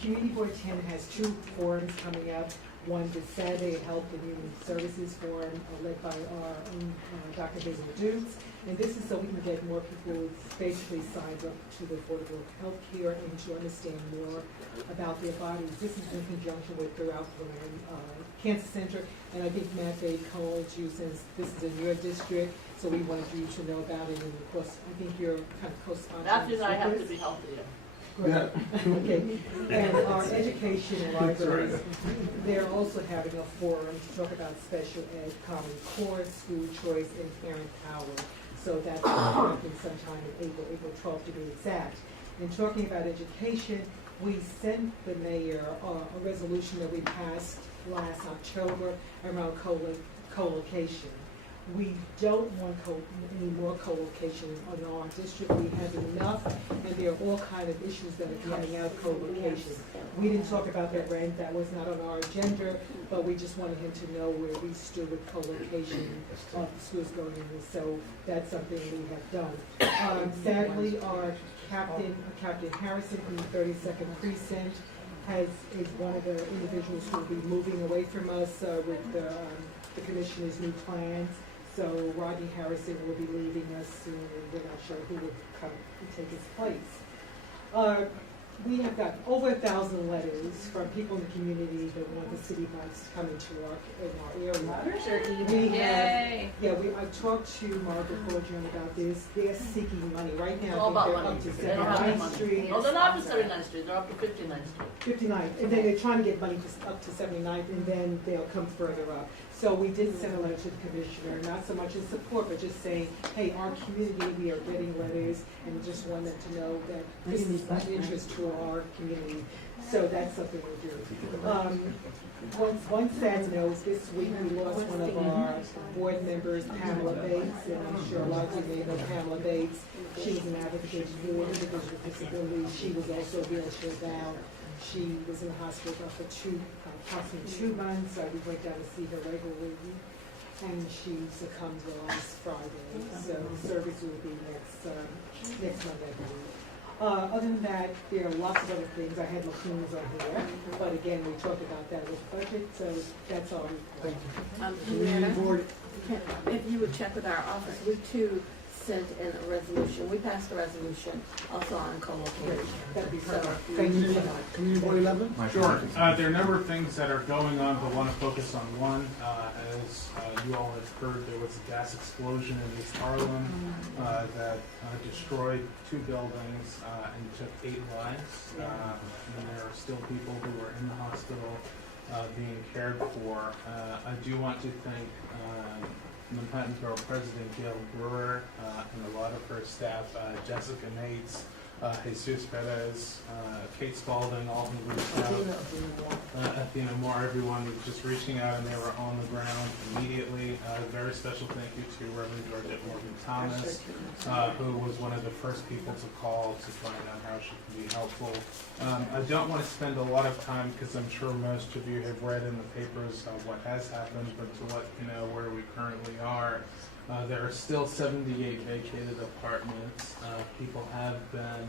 Community Board 10 has 2 forums coming up. One this Saturday, a Health and Human Services Forum led by our own Dr. Hazel Dukes. And this is so we can get more people basically signed up to the affordable health care and to understand more about their bodies. This is in conjunction with Throughout the Land Cancer Center. And I think Matt, they called you since this is in your district, so we wanted you to know about it. And of course, I think you're kind of co-sponsoring. Matthew and I have to be healthier. Great. Okay. And our education and libraries, they're also having a forum to talk about special ed, Common Core, school choice, and parent power. So that's happening sometime in April 12th to be exact. And talking about education, we sent the mayor a resolution that we passed last October around co-location. We don't want any more co-location in our district. We have enough, and there are all kinds of issues that are coming out of co-location. We didn't talk about that rent. That was not on our agenda, but we just wanted him to know where we stood with co-location of the schools going in. So that's something we have done. Sadly, our Captain Harrison from the 32nd Precinct is one of the individuals who will be moving away from us with the commissioner's new plans. So Rodney Harrison will be leaving us soon, and we're not sure who will come and take his place. We have got over 1,000 letters from people in the community that want the city lights to come into our area. I've talked to Margaret Forgione about this. They're seeking money right now. All about they're money. up to They don't have any 79th money. Street. No, they're not up to 79th Street. They're up to 59th Street. 59th, and then they're trying to get money up to 79th, and then they'll come further up. So we did send a letter to the commissioner, not so much in support, but just saying, hey, our community, we are getting letters, and we just want them to know that this is of interest to our community. So that's something we'll do. One sad note, this week we lost one of our board members, Pamela Bates, and I'm sure a lot of you may know Pamela Bates. She was an advocate for individuals with disabilities. She was also wheelchair bound. She was in the hospital for approximately 2 months. We went down to see her regularly, and she succumbed last Friday. So the service will be next Monday, I believe. Other than that, there are lots of other things. I had McCoon's on here, but again, we talked about that with budget, so that's all. Thank you. Marietta, if you would check with our office, we too sent in a resolution. We passed a resolution also on co-location. That'd be perfect. So, Thank you so much. Community Board 11? Sure. There are a number of things that are going on, but want to focus on one. As you all have heard, there was a gas explosion in East Harlem that destroyed 2 buildings and took 8 lives. And there are still people who are in the hospital being cared for. I do want to thank Manhattan Borough President Gail Brewer and a lot of her staff, Jessica Nates, Jesus Perez, Kate Spalding, all who reached out. Athena Moore, everyone was just reaching out, and they were on the ground immediately. Very special thank you to Reverend Georgette Morgan Thomas, who was one of the first people to call to find out how she could be helpful. I don't want to spend a lot of time because I'm sure most of you have read in the papers what has happened, but to let you know where we currently are. There are still 78 vacated apartments. People have been,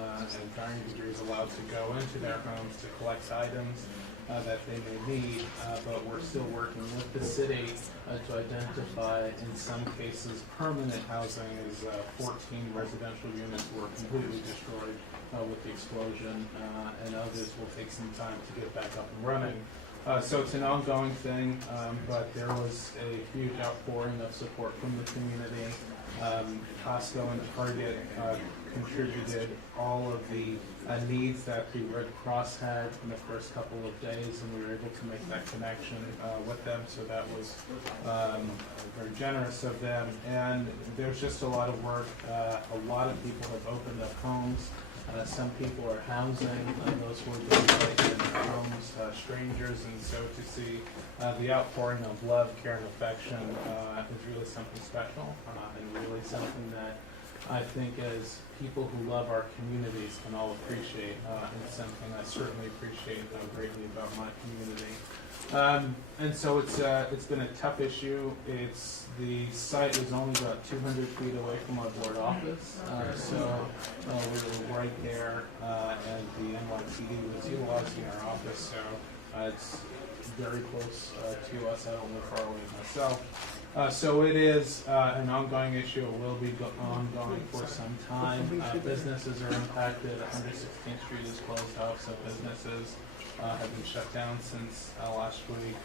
at varying degrees, allowed to go into their homes to collect items that they may need, but we're still working with the city to identify, in some cases, permanent housing, as 14 residential units were completely destroyed with the explosion, and others will take some time to get back up and running. So it's an ongoing thing, but there was a huge outpouring of support from the community. Costco and Target contributed all of the needs that the Red Cross had in the first couple of days, and we were able to make that connection with them, so that was very generous of them. And there's just a lot of work. A lot of people have opened up homes. Some people are housing those who are being taken in their homes, strangers, and so to see the outpouring of love, care, and affection is really something special, and really something that I think as people who love our communities can all appreciate, and something I certainly appreciate greatly about my community. And so it's been a tough issue. The site is only about 200 feet away from our board office, so we were right there, and the NYPD was utilizing our office, so it's very close to us. I don't live far away myself. So it is an ongoing issue. It will be ongoing for some time. Businesses are impacted. 116th Street is closed off, so businesses have been shut down since last week,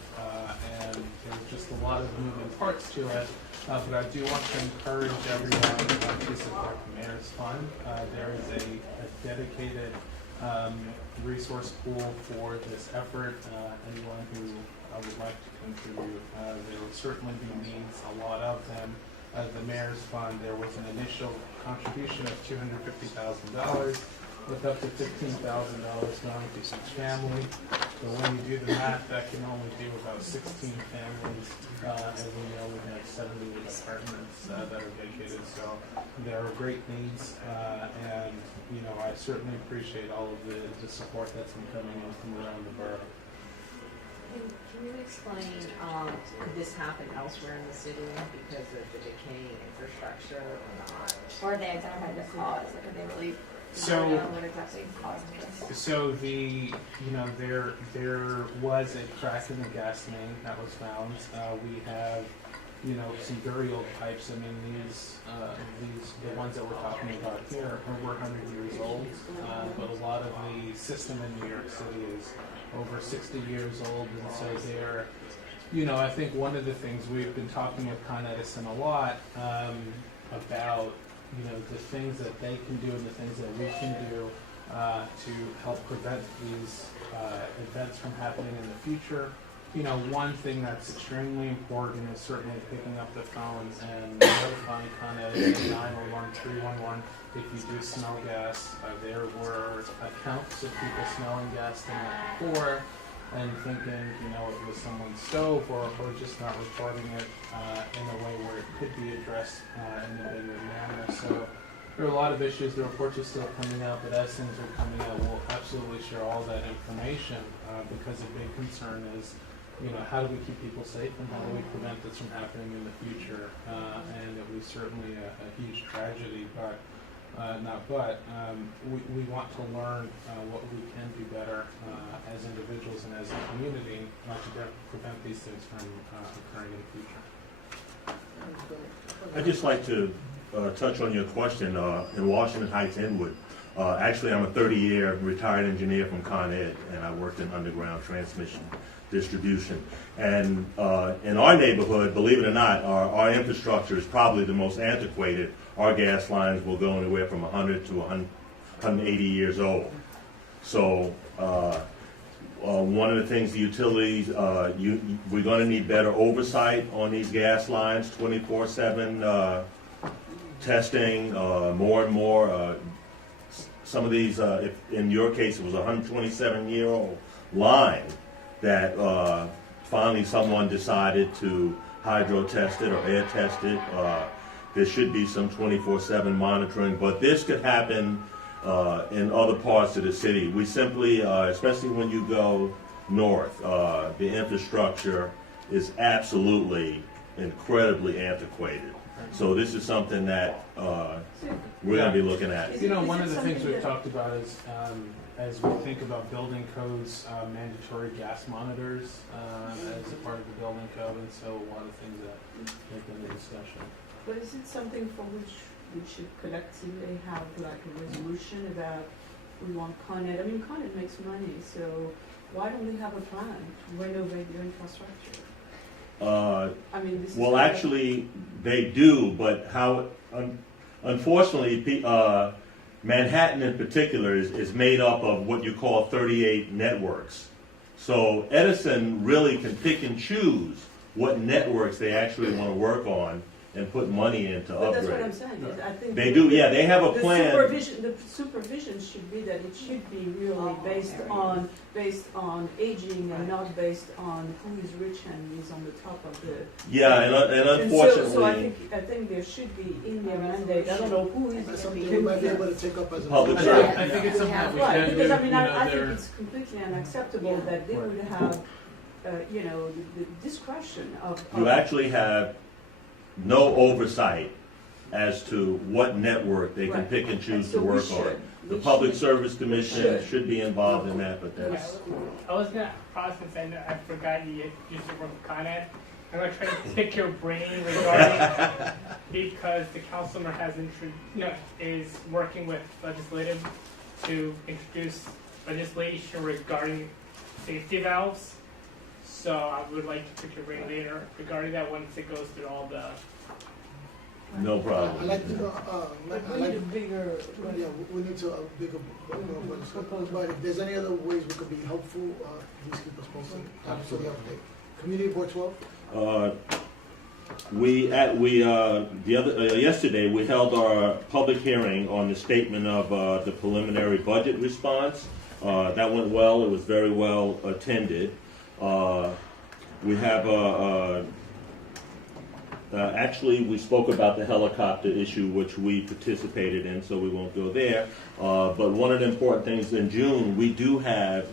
and there's just a lot of moving parts to it. But I do want to encourage everyone to support the Mayor's Fund. There is a dedicated resource pool for this effort. Anyone who would like to contribute, there will certainly be needs, a lot of them. The Mayor's Fund, there was an initial contribution of $250,000. with up to $15,000 going to each family. So when you do the math, that can only do about 16 families. And we know we have 78 apartments that are vacated. So there are great needs, and I certainly appreciate all of the support that's been coming in from around the borough. Can you explain, could this happen elsewhere in the city because of the decaying infrastructure or not? Or they identify the cause, like are they really So what exactly caused this? So there was a crack in the gas main that was found. We have some very old pipes. I mean these the ones that we're talking about here are 100 years old, but a lot of the system in New York City is over 60 years old, and so they're I think one of the things we've been talking with Con Edison a lot about the things that they can do and the things that we can do to help prevent these events from happening in the future. one thing that's extremely important is certainly picking up the phone and notifying Con Ed at 901-311 if you do smell gas. There were accounts of people smelling gas the night before and thinking, it was someone's stove or just not reporting it in a way where it could be addressed in a bigger manner. So there are a lot of issues. The reports are still coming out, but as things are coming out, we'll absolutely share all that information because a big concern is, how do we keep people safe and how do we prevent this from happening in the future? And it was certainly a huge tragedy, but we want to learn what we can do better as individuals and as a community to prevent these things from occurring in the future. I'd just like to touch on your question in Washington Heights, Inwood. Actually, I'm a 30-year retired engineer from Con Ed, and I worked in underground transmission distribution. And in our neighborhood, believe it or not, our infrastructure is probably the most antiquated. Our gas lines will go anywhere from 100 to 180 years old. So one of the things the utilities, we're going to need better oversight on these gas lines, 24/7 testing, more and more. Some of these, if in your case, it was a 127-year-old line that finally someone decided to hydro test it or air test it. There should be some 24/7 monitoring, but this could happen in other parts of the city. We simply, especially when you go north, the infrastructure is absolutely incredibly antiquated. So this is something that we're going to be looking at. One of the things we've talked about is, as we think about building codes, mandatory gas monitors as a part of the building code, and so a lot of things that have been in discussion. But is it something for which we should collectively have like a resolution about we want Con Ed? I mean, Con Ed makes money, so why don't we have a plan to renovate their infrastructure? Well, actually, they do, but unfortunately, Manhattan in particular is made up of what you call 38 networks. So Edison really can pick and choose what networks they actually want to work on and put money in to upgrade. That's what I'm saying. Is I think they do, yeah. They have a plan. The supervision should be that it should be really based on aging and not based on who is rich and is on the top of the. Yeah, and unfortunately. So I think there should be in their mandate. I don't know who is. That's something we might be able to take up as a public. I think it's something that we can do. Because I think it's completely unacceptable that they would have, the discretion of. You actually have no oversight as to what network they can pick and choose to work on. The Public Service Commission should be involved in that, but that's. I was gonna process and I forgot you used to work with Con Ed. I'm gonna try to pick your brain regarding because the councilman has is working with legislative to introduce legislation regarding safety valves. So I would like to pick your brain later regarding that once it goes through all the. No problem. I'd like to know, We need a bigger. yeah, we need to bigger, but if there's any other ways we could be helpful, please keep us posted. Absolutely. Community Board 12? Yesterday we held our public hearing on the statement of the preliminary budget response. That went well. It was very well attended. We have actually, we spoke about the helicopter issue, which we participated in, so we won't go there. But one of the important things in June, we do have,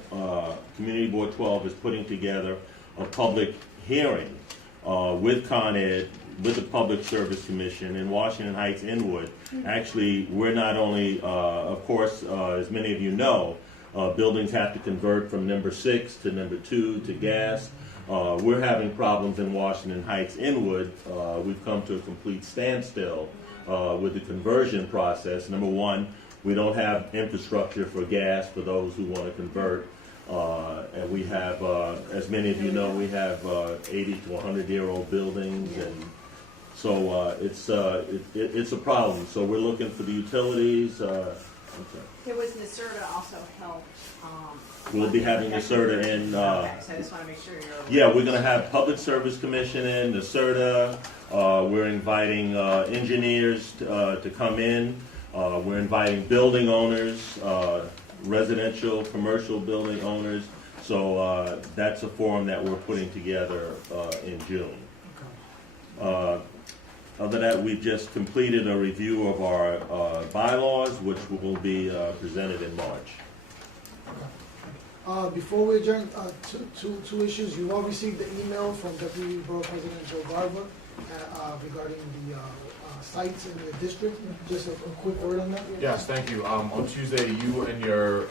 Community Board 12 is putting together a public hearing with Con Ed, with the Public Service Commission in Washington Heights, Inwood. Actually, we're not only, of course, as many of you know, buildings have to convert from number 6 to number 2 to gas. We're having problems in Washington Heights, Inwood. We've come to a complete standstill with the conversion process. Number one, we don't have infrastructure for gas for those who want to convert. And we have, as many of you know, we have 80 to 100-year-old buildings, and so it's a problem. So we're looking for the utilities There was NYSERDA also helped, We'll be having NYSERDA in, okay, so I just wanna make sure you're. yeah, we're gonna have Public Service Commission in, NYSERDA. We're inviting engineers to come in. We're inviting building owners, residential, commercial building owners. So that's a forum that we're putting together in June. Other than that, we've just completed a review of our bylaws, which will be presented in March. Before we adjourn, two issues. You all received the email from Deputy Borough President Joe Garba regarding the sites in the district. Just a quick word on that. Yes, thank you. On Tuesday, you and your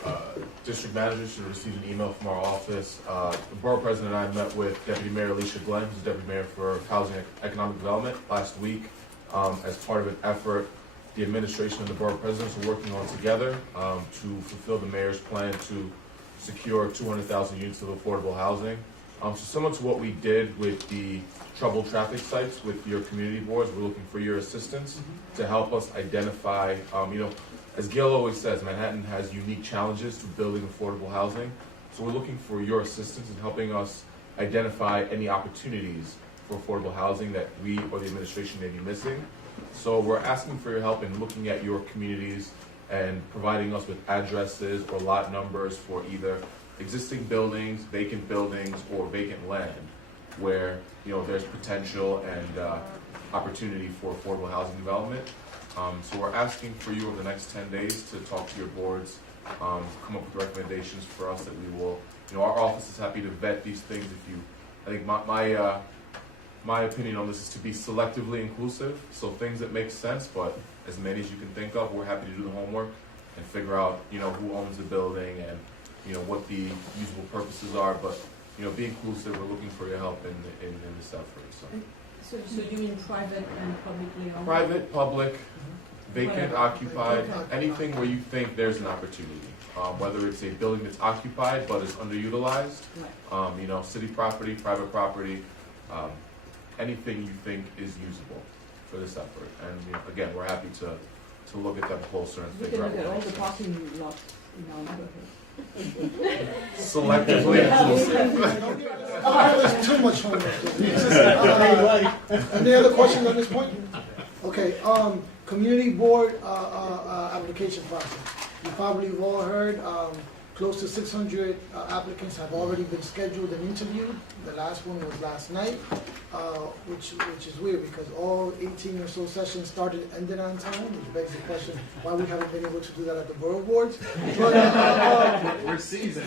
district manager should receive an email from our office. The borough president and I met with Deputy Mayor Alicia Glenn, who's Deputy Mayor for Housing and Economic Development, last week. As part of an effort, the administration and the borough presidents are working on together to fulfill the mayor's plan to secure 200,000 units of affordable housing. So similar to what we did with the troubled traffic sites with your community boards, we're looking for your assistance to help us identify, as Gail always says, Manhattan has unique challenges to building affordable housing. So we're looking for your assistance in helping us identify any opportunities for affordable housing that we or the administration may be missing. So we're asking for your help in looking at your communities and providing us with addresses or lot numbers for either existing buildings, vacant buildings, or vacant land where there's potential and opportunity for affordable housing development. So we're asking for you over the next 10 days to talk to your boards, come up with recommendations for us that we will. Our office is happy to vet these things. I think my opinion on this is to be selectively inclusive. So things that make sense, but as many as you can think of, we're happy to do the homework and figure out who owns the building and what the usable purposes are, but be inclusive. We're looking for your help in this effort. So you mean private and publicly owned? Private, public, vacant, Right. occupied, Okay. anything where you think there's an opportunity. Whether it's a building that's occupied but is underutilized, city property, private property, anything you think is usable for this effort. And again, we're happy to look at them closer and We can figure out look at all what the makes sense. parking lots in our neighborhood. Selectively inclusive. There's too much homework. Any other questions on this point? Okay, community board application process. You probably have all heard, close to 600 applicants have already been scheduled and interviewed. The last one was last night, which is weird because all 18 or so sessions started and ended on time, which begs the question why we haven't been able to do that at the borough boards. But, We're seasoned.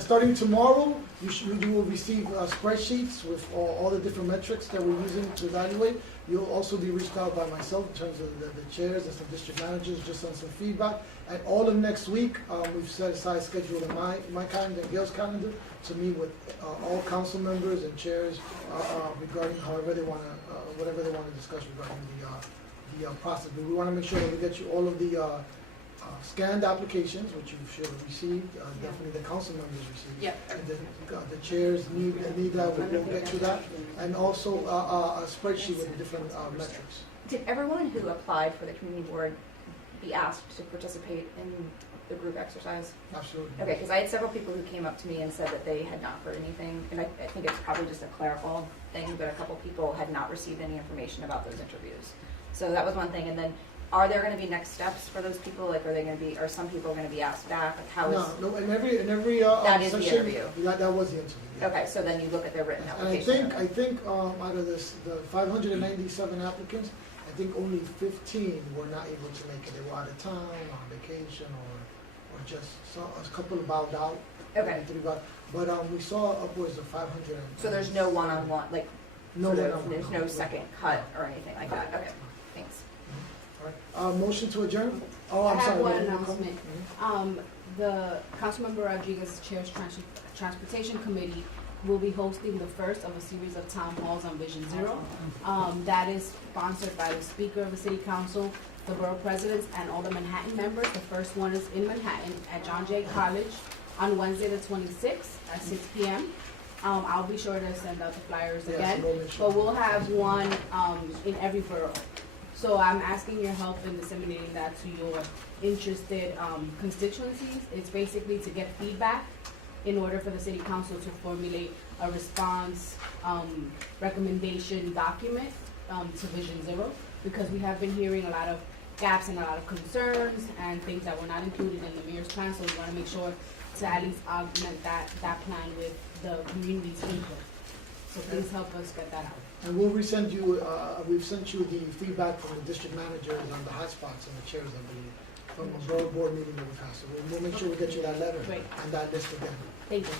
Starting tomorrow, you will receive spreadsheets with all the different metrics that we're using to evaluate. You'll also be reached out by myself in terms of the chairs and some district managers just on some feedback. And all of next week, we've set aside schedule in my calendar and Gail's calendar to meet with all council members and chairs regarding whatever they want to discuss regarding the process. But we want to make sure that we get you all of the scanned applications, which you should have received, definitely the council members received. Yep. And the chairs need that, we'll get to that. And also a spreadsheet with the different metrics. Did everyone who applied for the community board be asked to participate in the group exercise? Absolutely. Okay, because I had several people who came up to me and said that they had not heard anything, and I think it's probably just a clerical thing, but a couple people had not received any information about those interviews. So that was one thing, and then are there going to be next steps for those people? Like, are some people going to be asked back? Like, how is? No, in every That is the section, interview. that was the interview. Yeah. Okay, so then you look at their written And I application. think out of the 597 applicants, I think only 15 were not able to make it. They were out of town, on vacation, or just a couple of bowed out. Okay. But we saw upwards of 500. So there's no one-on-one, like, No sort of, one-on-one. there's no second cut or anything like that. Okay, thanks. All right. Motion to adjourn? Oh, I'm I have sorry. one Roll call. announcement. The Councilmember Rodriguez chairs Transportation Committee will be hosting the first of a series of town halls on Vision Zero. That is sponsored by the Speaker of the City Council, the Borough Presidents, and all the Manhattan members. The first one is in Manhattan at John Jay College on Wednesday the 26th at 6 p.m. I'll be sure to send out the flyers Yes, again, we'll make sure. but we'll have one in every borough. So I'm asking your help in disseminating that to your interested constituencies. It's basically to get feedback in order for the city council to formulate a response recommendation document to Vision Zero, because we have been hearing a lot of gaps and a lot of concerns and things that were not included in the mayor's plan, so we want to make sure to at least augment that plan with the community's input. So please help us get that out. And we'll resend you, we've sent you the feedback from the district managers on the hotspots and the chairs, I believe, from a borough board meeting that we've had. So we'll make sure we get you that letter Great. and that list again. Thank you.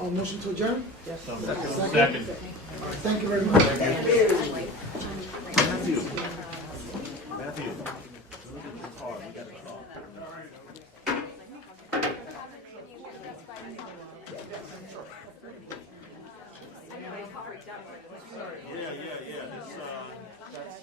A motion to adjourn? Yes. Second. Second. All right, thank you very much. Matthew. Yeah, this, that's.